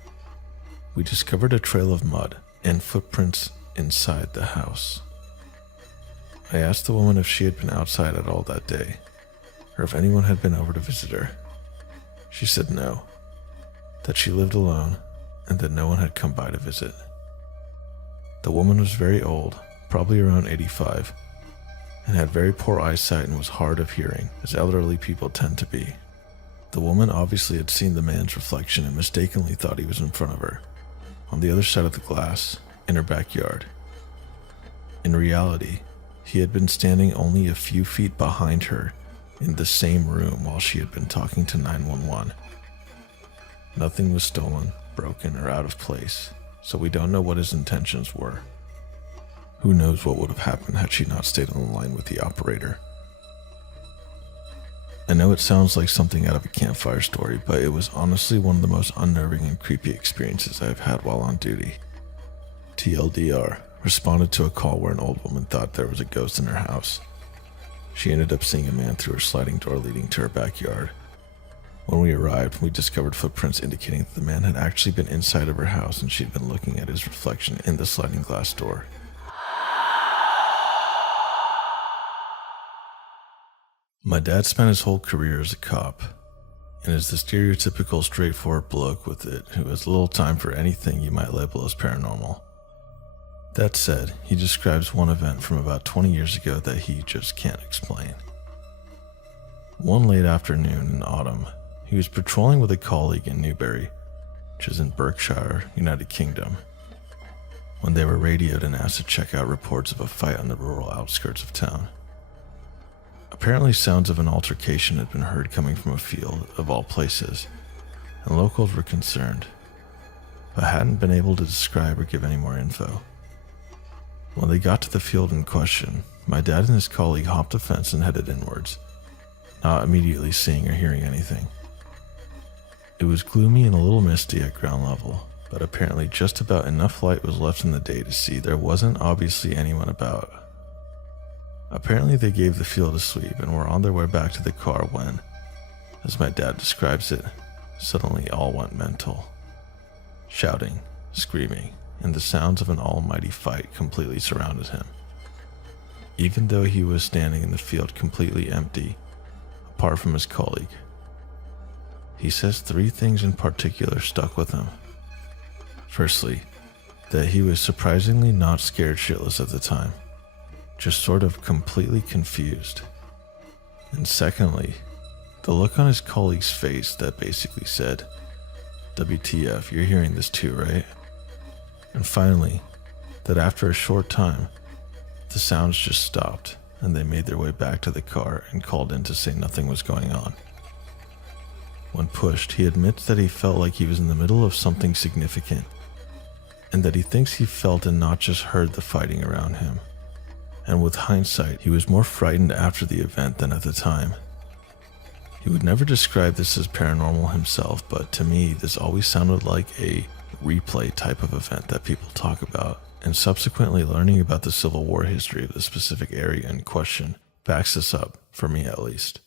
we discovered a trail of mud and footprints inside the house. I asked the woman if she had been outside at all that day, or if anyone had been over to visit her. She said no, that she lived alone, and that no one had come by to visit. The woman was very old, probably around 85, and had very poor eyesight and was hard of hearing, as elderly people tend to be. The woman obviously had seen the man's reflection and mistakenly thought he was in front of her, on the other side of the glass, in her backyard. In reality, he had been standing only a few feet behind her in the same room while she had been talking to 911. Nothing was stolen, broken, or out of place, so we don't know what his intentions were. Who knows what would have happened had she not stayed on the line with the operator. I know it sounds like something out of a campfire story, but it was honestly one of the most unnerving and creepy experiences I've had while on duty. TLDR, responded to a call where an old woman thought there was a ghost in her house. She ended up seeing a man through her sliding door leading to her backyard. When we arrived, we discovered footprints indicating that the man had actually been inside of her house and she'd been looking at his reflection in the sliding glass door. My dad spent his whole career as a cop, and is the stereotypical straightforward bloke with it who has little time for anything you might label as paranormal. That said, he describes one event from about 20 years ago that he just can't explain. One late afternoon in autumn, he was patrolling with a colleague in Newbury, which is in Berkshire, United Kingdom, when they were radioed and asked to check out reports of a fight on the rural outskirts of town. Apparently sounds of an altercation had been heard coming from a field, of all places, and locals were concerned, but hadn't been able to describe or give any more info. When they got to the field in question, my dad and his colleague hopped a fence and headed inwards, not immediately seeing or hearing anything. It was gloomy and a little misty at ground level, but apparently just about enough light was left in the day to see there wasn't obviously anyone about. Apparently they gave the field a sweep and were on their way back to the car when, as my dad describes it, suddenly all went mental. Shouting, screaming, and the sounds of an almighty fight completely surrounded him. Even though he was standing in the field completely empty, apart from his colleague. He says 3 things in particular stuck with him. Firstly, that he was surprisingly not scared shitless at the time, just sort of completely confused. And secondly, the look on his colleague's face that basically said, WTF, you're hearing this too, right? And finally, that after a short time, the sounds just stopped and they made their way back to the car and called in to say nothing was going on. When pushed, he admits that he felt like he was in the middle of something significant, and that he thinks he felt and not just heard the fighting around him. And with hindsight, he was more frightened after the event than at the time. He would never describe this as paranormal himself, but to me, this always sounded like a replay type of event that people talk about, and subsequently learning about the Civil War history of the specific area in question backs this up, for me at least.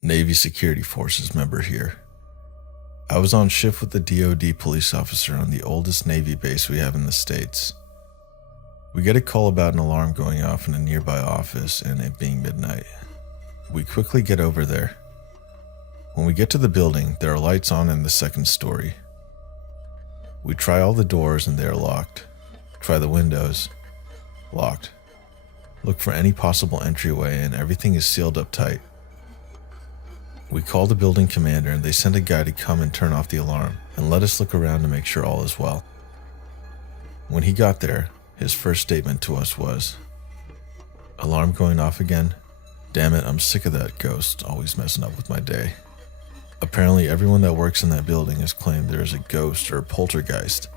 Navy Security Forces member here. I was on shift with the DoD police officer on the oldest Navy base we have in the States. We get a call about an alarm going off in a nearby office and it being midnight. We quickly get over there. When we get to the building, there are lights on in the second story. We try all the doors and they are locked. Try the windows. Locked. Look for any possible entryway and everything is sealed up tight. We call the building commander and they send a guy to come and turn off the alarm and let us look around to make sure all is well. When he got there, his first statement to us was, "Alarm going off again? Damn it, I'm sick of that ghost always messing up with my day." Apparently everyone that works in that building has claimed there is a ghost or poltergeist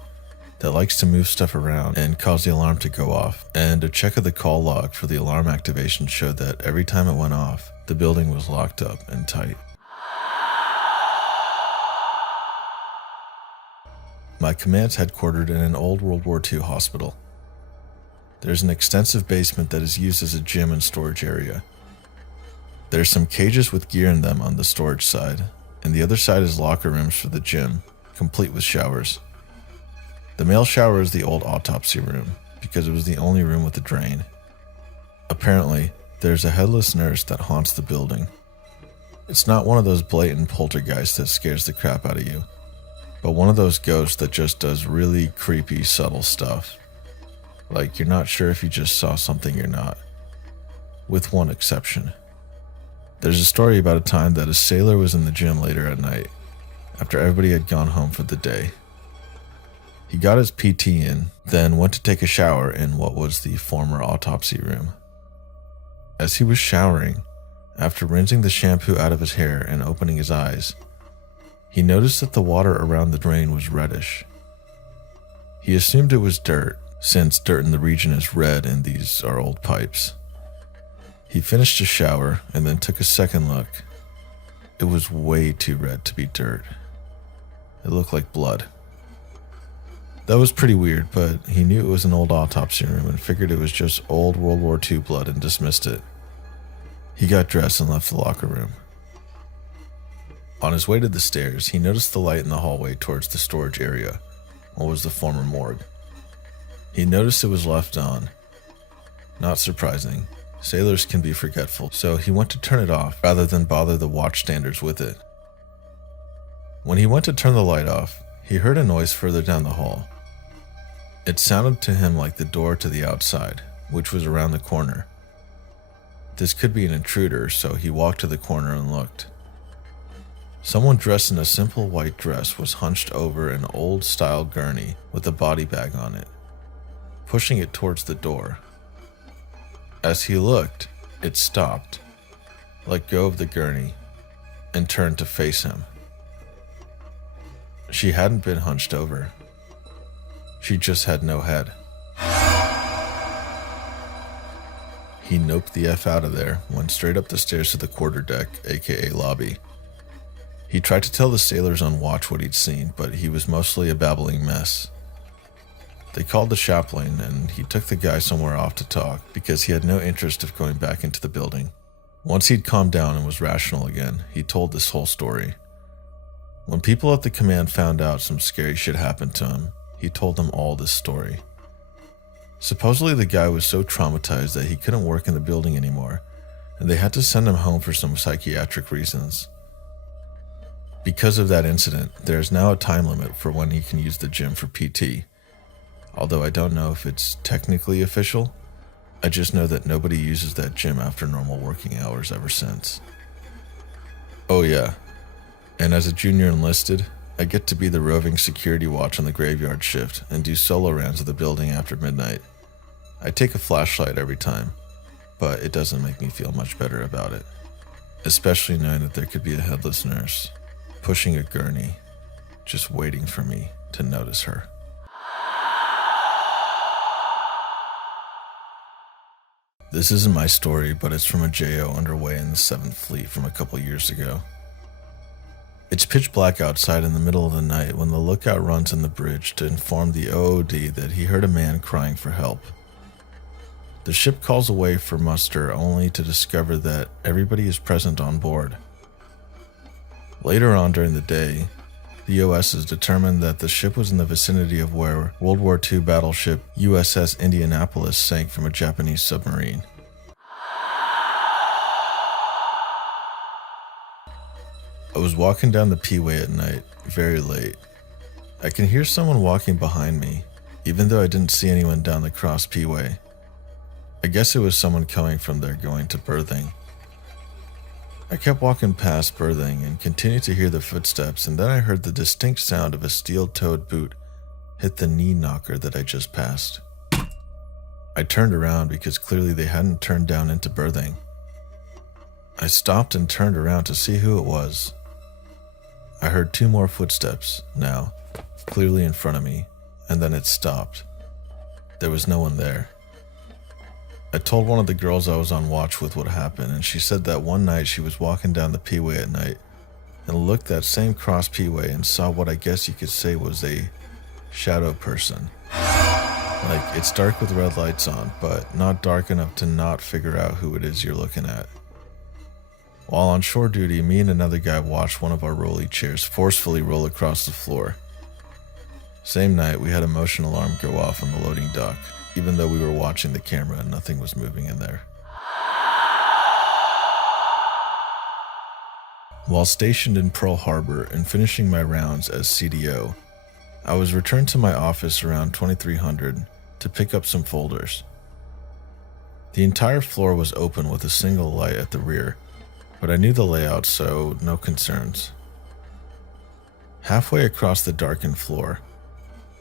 that likes to move stuff around and cause the alarm to go off, and a check of the call log for the alarm activation showed that every time it went off, the building was locked up and tight. My command's headquartered in an old World War II hospital. There's an extensive basement that is used as a gym and storage area. There's some cages with gear in them on the storage side, and the other side is locker rooms for the gym, complete with showers. The male shower is the old autopsy room, because it was the only room with a drain. Apparently, there's a headless nurse that haunts the building. It's not one of those blatant poltergeists that scares the crap out of you, but one of those ghosts that just does really creepy, subtle stuff. Like you're not sure if you just saw something or not. With one exception. There's a story about a time that a sailor was in the gym later at night, after everybody had gone home for the day. He got his PT in, then went to take a shower in what was the former autopsy room. As he was showering, after rinsing the shampoo out of his hair and opening his eyes, he noticed that the water around the drain was reddish. He assumed it was dirt, since dirt in the region is red and these are old pipes. He finished his shower and then took a second look. It was way too red to be dirt. It looked like blood. That was pretty weird, but he knew it was an old autopsy room and figured it was just old World War II blood and dismissed it. He got dressed and left the locker room. On his way to the stairs, he noticed the light in the hallway towards the storage area, what was the former morgue. He noticed it was left on. Not surprising. Sailors can be forgetful, so he went to turn it off rather than bother the watchstanders with it. When he went to turn the light off, he heard a noise further down the hall. It sounded to him like the door to the outside, which was around the corner. This could be an intruder, so he walked to the corner and looked. Someone dressed in a simple white dress was hunched over an old-style gurney with a body bag on it, pushing it towards the door. As he looked, it stopped, let go of the gurney, and turned to face him. She hadn't been hunched over. She just had no head. He noped the F out of there, went straight up the stairs to the quarterdeck, aka lobby. He tried to tell the sailors on watch what he'd seen, but he was mostly a babbling mess. They called the chaplain, and he took the guy somewhere off to talk because he had no interest of going back into the building. Once he'd calmed down and was rational again, he told this whole story. When people at the command found out some scary shit happened to him, he told them all this story. Supposedly the guy was so traumatized that he couldn't work in the building anymore, and they had to send him home for some psychiatric reasons. Because of that incident, there is now a time limit for when he can use the gym for PT. Although I don't know if it's technically official, I just know that nobody uses that gym after normal working hours ever since. Oh yeah, and as a junior enlisted, I get to be the roving security watch on the graveyard shift and do solo rounds of the building after midnight. I take a flashlight every time, but it doesn't make me feel much better about it, especially knowing that there could be a headless nurse pushing a gurney, just waiting for me to notice her. This isn't my story, but it's from a JO underway in the 7th Fleet from a couple years ago. It's pitch black outside in the middle of the night when the lookout runs in the bridge to inform the OOD that he heard a man crying for help. The ship calls away for muster only to discover that everybody is present on board. Later on during the day, the OSs determined that the ship was in the vicinity of where World War II battleship USS Indianapolis sank from a Japanese submarine. I was walking down the P-way at night, very late. I can hear someone walking behind me, even though I didn't see anyone down the cross P-way. I guess it was someone coming from there going to berthing. I kept walking past berthing and continued to hear the footsteps, and then I heard the distinct sound of a steel-toed boot hit the knee knocker that I just passed. I turned around because clearly they hadn't turned down into berthing. I stopped and turned around to see who it was. I heard 2 more footsteps, now, clearly in front of me, and then it stopped. There was no one there. I told one of the girls I was on watch with what happened, and she said that one night she was walking down the P-way at night and looked that same cross P-way and saw what I guess you could say was a shadow person. Like, it's dark with red lights on, but not dark enough to not figure out who it is you're looking at. While on shore duty, me and another guy watched one of our rolly chairs forcefully roll across the floor. Same night, we had a motion alarm go off on the loading dock, even though we were watching the camera and nothing was moving in there. While stationed in Pearl Harbor and finishing my rounds as CDO, I was returned to my office around 2300 to pick up some folders. The entire floor was open with a single light at the rear, but I knew the layout, so no concerns. Halfway across the darkened floor,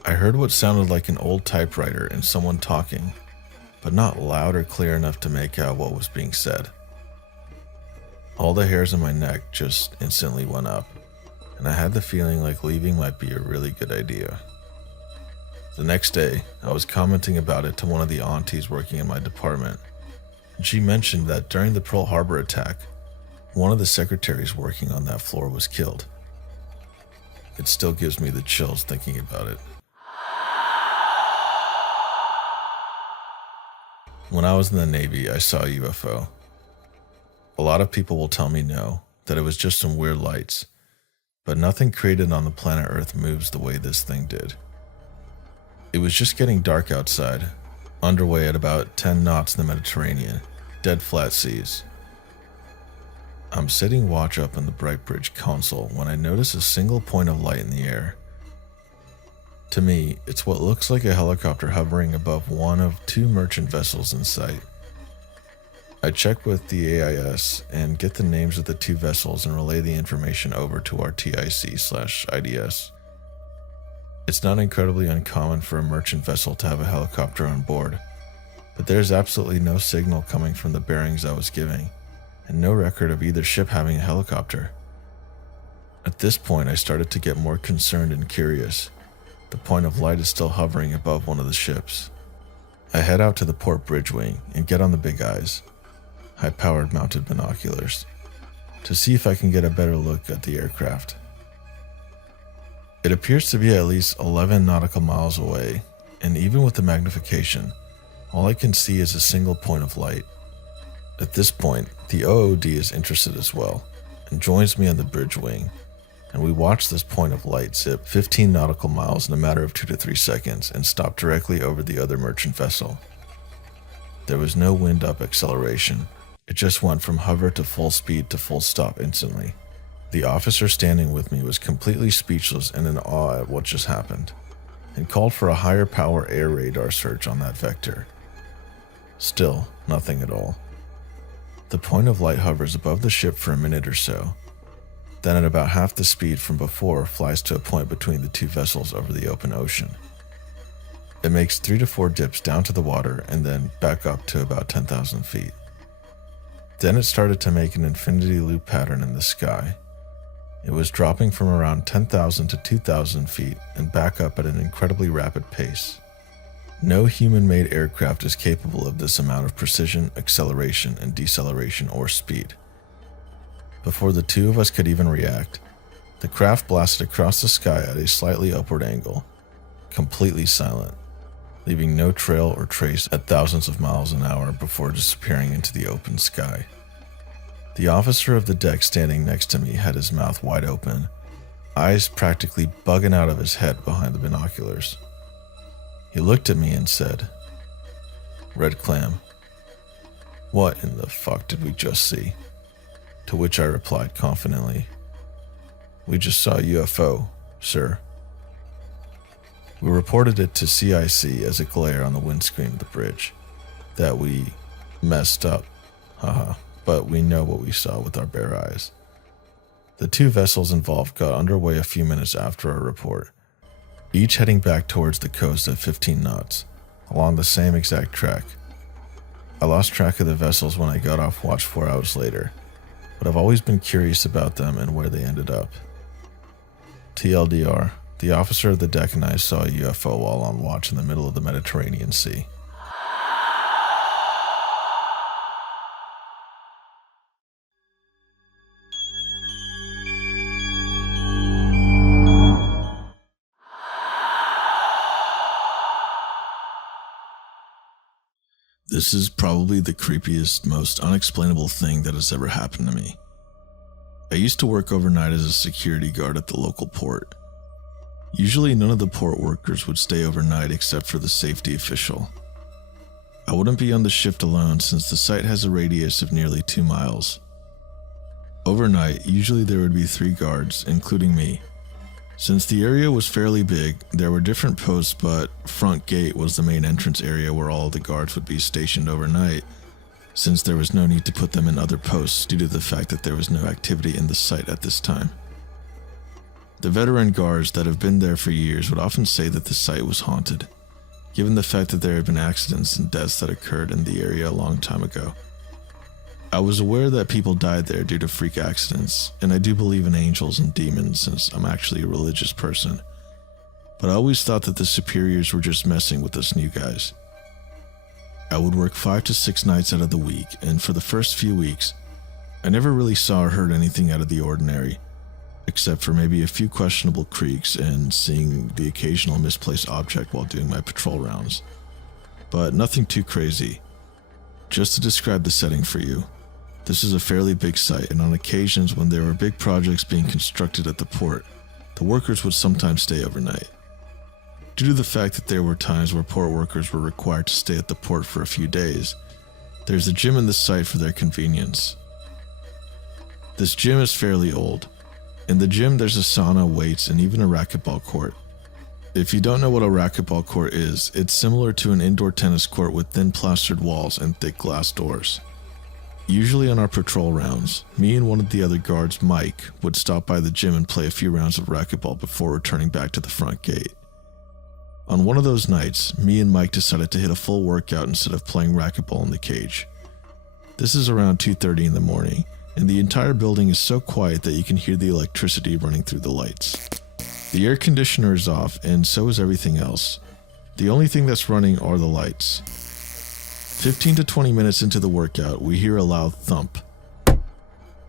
I heard what sounded like an old typewriter and someone talking, but not loud or clear enough to make out what was being said. All the hairs on my neck just instantly went up, and I had the feeling like leaving might be a really good idea. The next day, I was commenting about it to one of the aunties working in my department, and she mentioned that during the Pearl Harbor attack, one of the secretaries working on that floor was killed. It still gives me the chills thinking about it. When I was in the Navy, I saw a UFO. A lot of people will tell me no, that it was just some weird lights, but nothing created on the planet Earth moves the way this thing did. It was just getting dark outside, underway at about 10 knots in the Mediterranean, dead flat seas. I'm sitting watch up in the Brightbridge console when I notice a single point of light in the air. To me, it's what looks like a helicopter hovering above one of 2 merchant vessels in sight. I check with the AIS and get the names of the 2 vessels and relay the information over to our TIC/IDS. It's not incredibly uncommon for a merchant vessel to have a helicopter on board, but there's absolutely no signal coming from the bearings I was giving, and no record of either ship having a helicopter. At this point, I started to get more concerned and curious. The point of light is still hovering above one of the ships. I head out to the port bridge wing and get on the big eyes, high-powered mounted binoculars, to see if I can get a better look at the aircraft. It appears to be at least 11 nautical miles away, and even with the magnification, all I can see is a single point of light. At this point, the OOD is interested as well, and joins me on the bridge wing, and we watch this point of light zip 15 nautical miles in a matter of 2 to 3 seconds and stop directly over the other merchant vessel. There was no wind-up acceleration. It just went from hover to full speed to full stop instantly. The officer standing with me was completely speechless and in awe at what just happened, and called for a higher power air radar search on that vector. Still, nothing at all. The point of light hovers above the ship for a minute or so. then at about half the speed from before flies to a point between the two vessels over the open ocean. It makes 3 to 4 dips down to the water and then back up to about 10,000 feet. Then it started to make an infinity loop pattern in the sky. It was dropping from around 10,000 to 2,000 feet and back up at an incredibly rapid pace. No human-made aircraft is capable of this amount of precision, acceleration, and deceleration or speed. Before the two of us could even react, the craft blasted across the sky at a slightly upward angle, completely silent, leaving no trail or trace at thousands of miles an hour before disappearing into the open sky. The officer of the deck standing next to me had his mouth wide open, eyes practically bugging out of his head behind the binoculars. He looked at me and said, "Red Clam, what in the fuck did we just see?" To which I replied confidently, "We just saw a UFO, sir." We reported it to CIC as a glare on the windscreen of the bridge. That we messed up, haha, but we know what we saw with our bare eyes. The two vessels involved got underway a few minutes after our report, each heading back towards the coast at 15 knots, along the same exact track. I lost track of the vessels when I got off watch 4 hours later, but I've always been curious about them and where they ended up. TLDR, the officer of the deck and I saw a UFO while on watch in the middle of the Mediterranean Sea. This is probably the creepiest, most unexplainable thing that has ever happened to me. I used to work overnight as a security guard at the local port. Usually none of the port workers would stay overnight except for the safety official. I wouldn't be on the shift alone since the site has a radius of nearly 2 miles. Overnight, usually there would be 3 guards, including me. Since the area was fairly big, there were different posts, but front gate was the main entrance area where all of the guards would be stationed overnight, since there was no need to put them in other posts due to the fact that there was no activity in the site at this time. The veteran guards that have been there for years would often say that the site was haunted, given the fact that there had been accidents and deaths that occurred in the area a long time ago. I was aware that people died there due to freak accidents, and I do believe in angels and demons since I'm actually a religious person, but I always thought that the superiors were just messing with us new guys. I would work 5 to 6 nights out of the week, and for the first few weeks, I never really saw or heard anything out of the ordinary, except for maybe a few questionable creaks and seeing the occasional misplaced object while doing my patrol rounds. But nothing too crazy. Just to describe the setting for you, this is a fairly big site, and on occasions when there were big projects being constructed at the port, the workers would sometimes stay overnight. Due to the fact that there were times where port workers were required to stay at the port for a few days, there's a gym in the site for their convenience. This gym is fairly old. In the gym there's a sauna, weights, and even a racquetball court. If you don't know what a racquetball court is, it's similar to an indoor tennis court with thin plastered walls and thick glass doors. Usually on our patrol rounds, me and one of the other guards, Mike, would stop by the gym and play a few rounds of racquetball before returning back to the front gate. On one of those nights, me and Mike decided to hit a full workout instead of playing racquetball in the cage. This is around 2:30 in the morning, and the entire building is so quiet that you can hear the electricity running through the lights. The air conditioner is off, and so is everything else. The only thing that's running are the lights. 15 to 20 minutes into the workout, we hear a loud thump.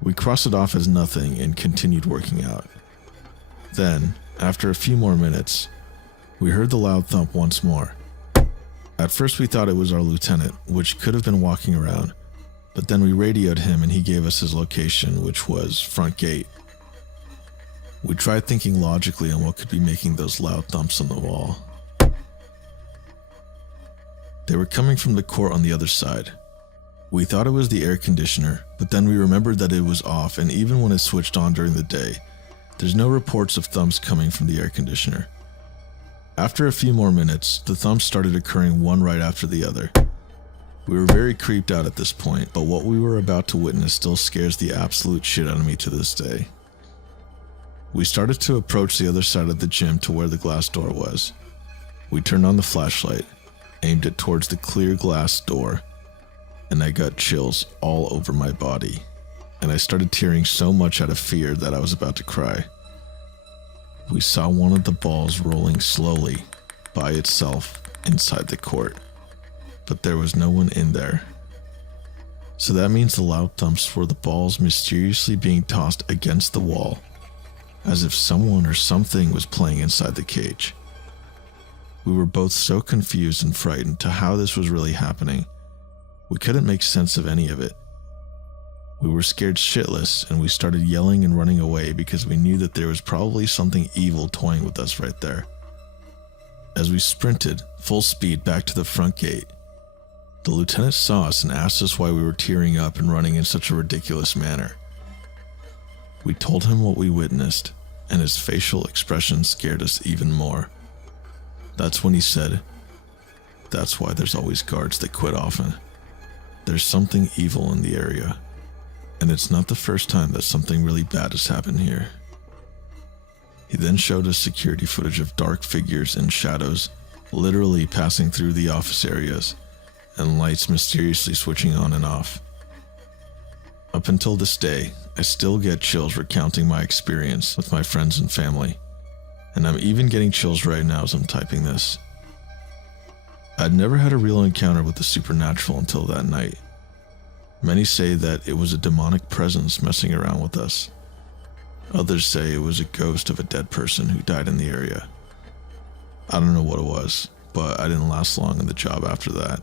We crossed it off as nothing and continued working out. Then, after a few more minutes, we heard the loud thump once more. At first we thought it was our lieutenant, which could have been walking around, but then we radioed him and he gave us his location, which was front gate. We tried thinking logically on what could be making those loud thumps on the wall. They were coming from the court on the other side. We thought it was the air conditioner, but then we remembered that it was off, and even when it switched on during the day, there's no reports of thumps coming from the air conditioner. After a few more minutes, the thumps started occurring one right after the other. We were very creeped out at this point, but what we were about to witness still scares the absolute shit out of me to this day. We started to approach the other side of the gym to where the glass door was. We turned on the flashlight, aimed it towards the clear glass door, and I got chills all over my body, and I started tearing so much out of fear that I was about to cry. We saw one of the balls rolling slowly by itself inside the court, but there was no one in there. So that means the loud thumps were the balls mysteriously being tossed against the wall, as if someone or something was playing inside the cage. We were both so confused and frightened to how this was really happening. We couldn't make sense of any of it. We were scared shitless, and we started yelling and running away because we knew that there was probably something evil toying with us right there. As we sprinted full speed back to the front gate, the lieutenant saw us and asked us why we were tearing up and running in such a ridiculous manner. We told him what we witnessed, and his facial expression scared us even more. That's when he said, "That's why there's always guards that quit often. There's something evil in the area, and it's not the first time that something really bad has happened here." He then showed us security footage of dark figures and shadows literally passing through the office areas, and lights mysteriously switching on and off. Up until this day, I still get chills recounting my experience with my friends and family, and I'm even getting chills right now as I'm typing this. I'd never had a real encounter with the supernatural until that night. Many say that it was a demonic presence messing around with us. Others say it was a ghost of a dead person who died in the area. I don't know what it was, but I didn't last long in the job after that.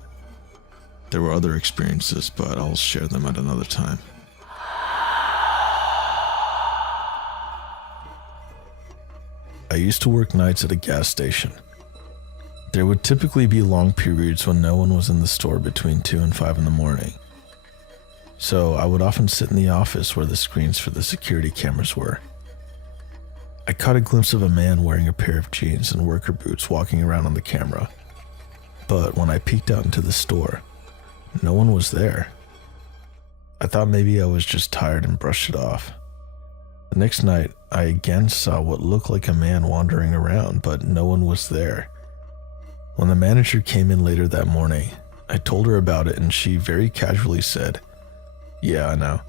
There were other experiences, but I'll share them at another time. I used to work nights at a gas station. There would typically be long periods when no one was in the store between 2 and 5 in the morning. So I would often sit in the office where the screens for the security cameras were. I caught a glimpse of a man wearing a pair of jeans and worker boots walking around on the camera. But when I peeked out into the store, no one was there. I thought maybe I was just tired and brushed it off. The next night, I again saw what looked like a man wandering around, but no one was there. When the manager came in later that morning, I told her about it, and she very casually said, "Yeah, I know.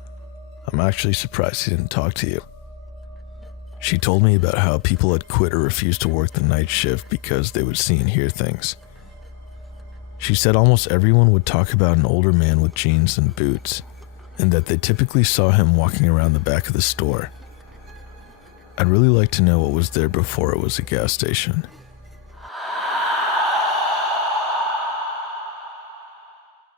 I'm actually surprised he didn't talk to you." She told me about how people had quit or refused to work the night shift because they would see and hear things. She said almost everyone would talk about an older man with jeans and boots, and that they typically saw him walking around the back of the store. I'd really like to know what was there before it was a gas station.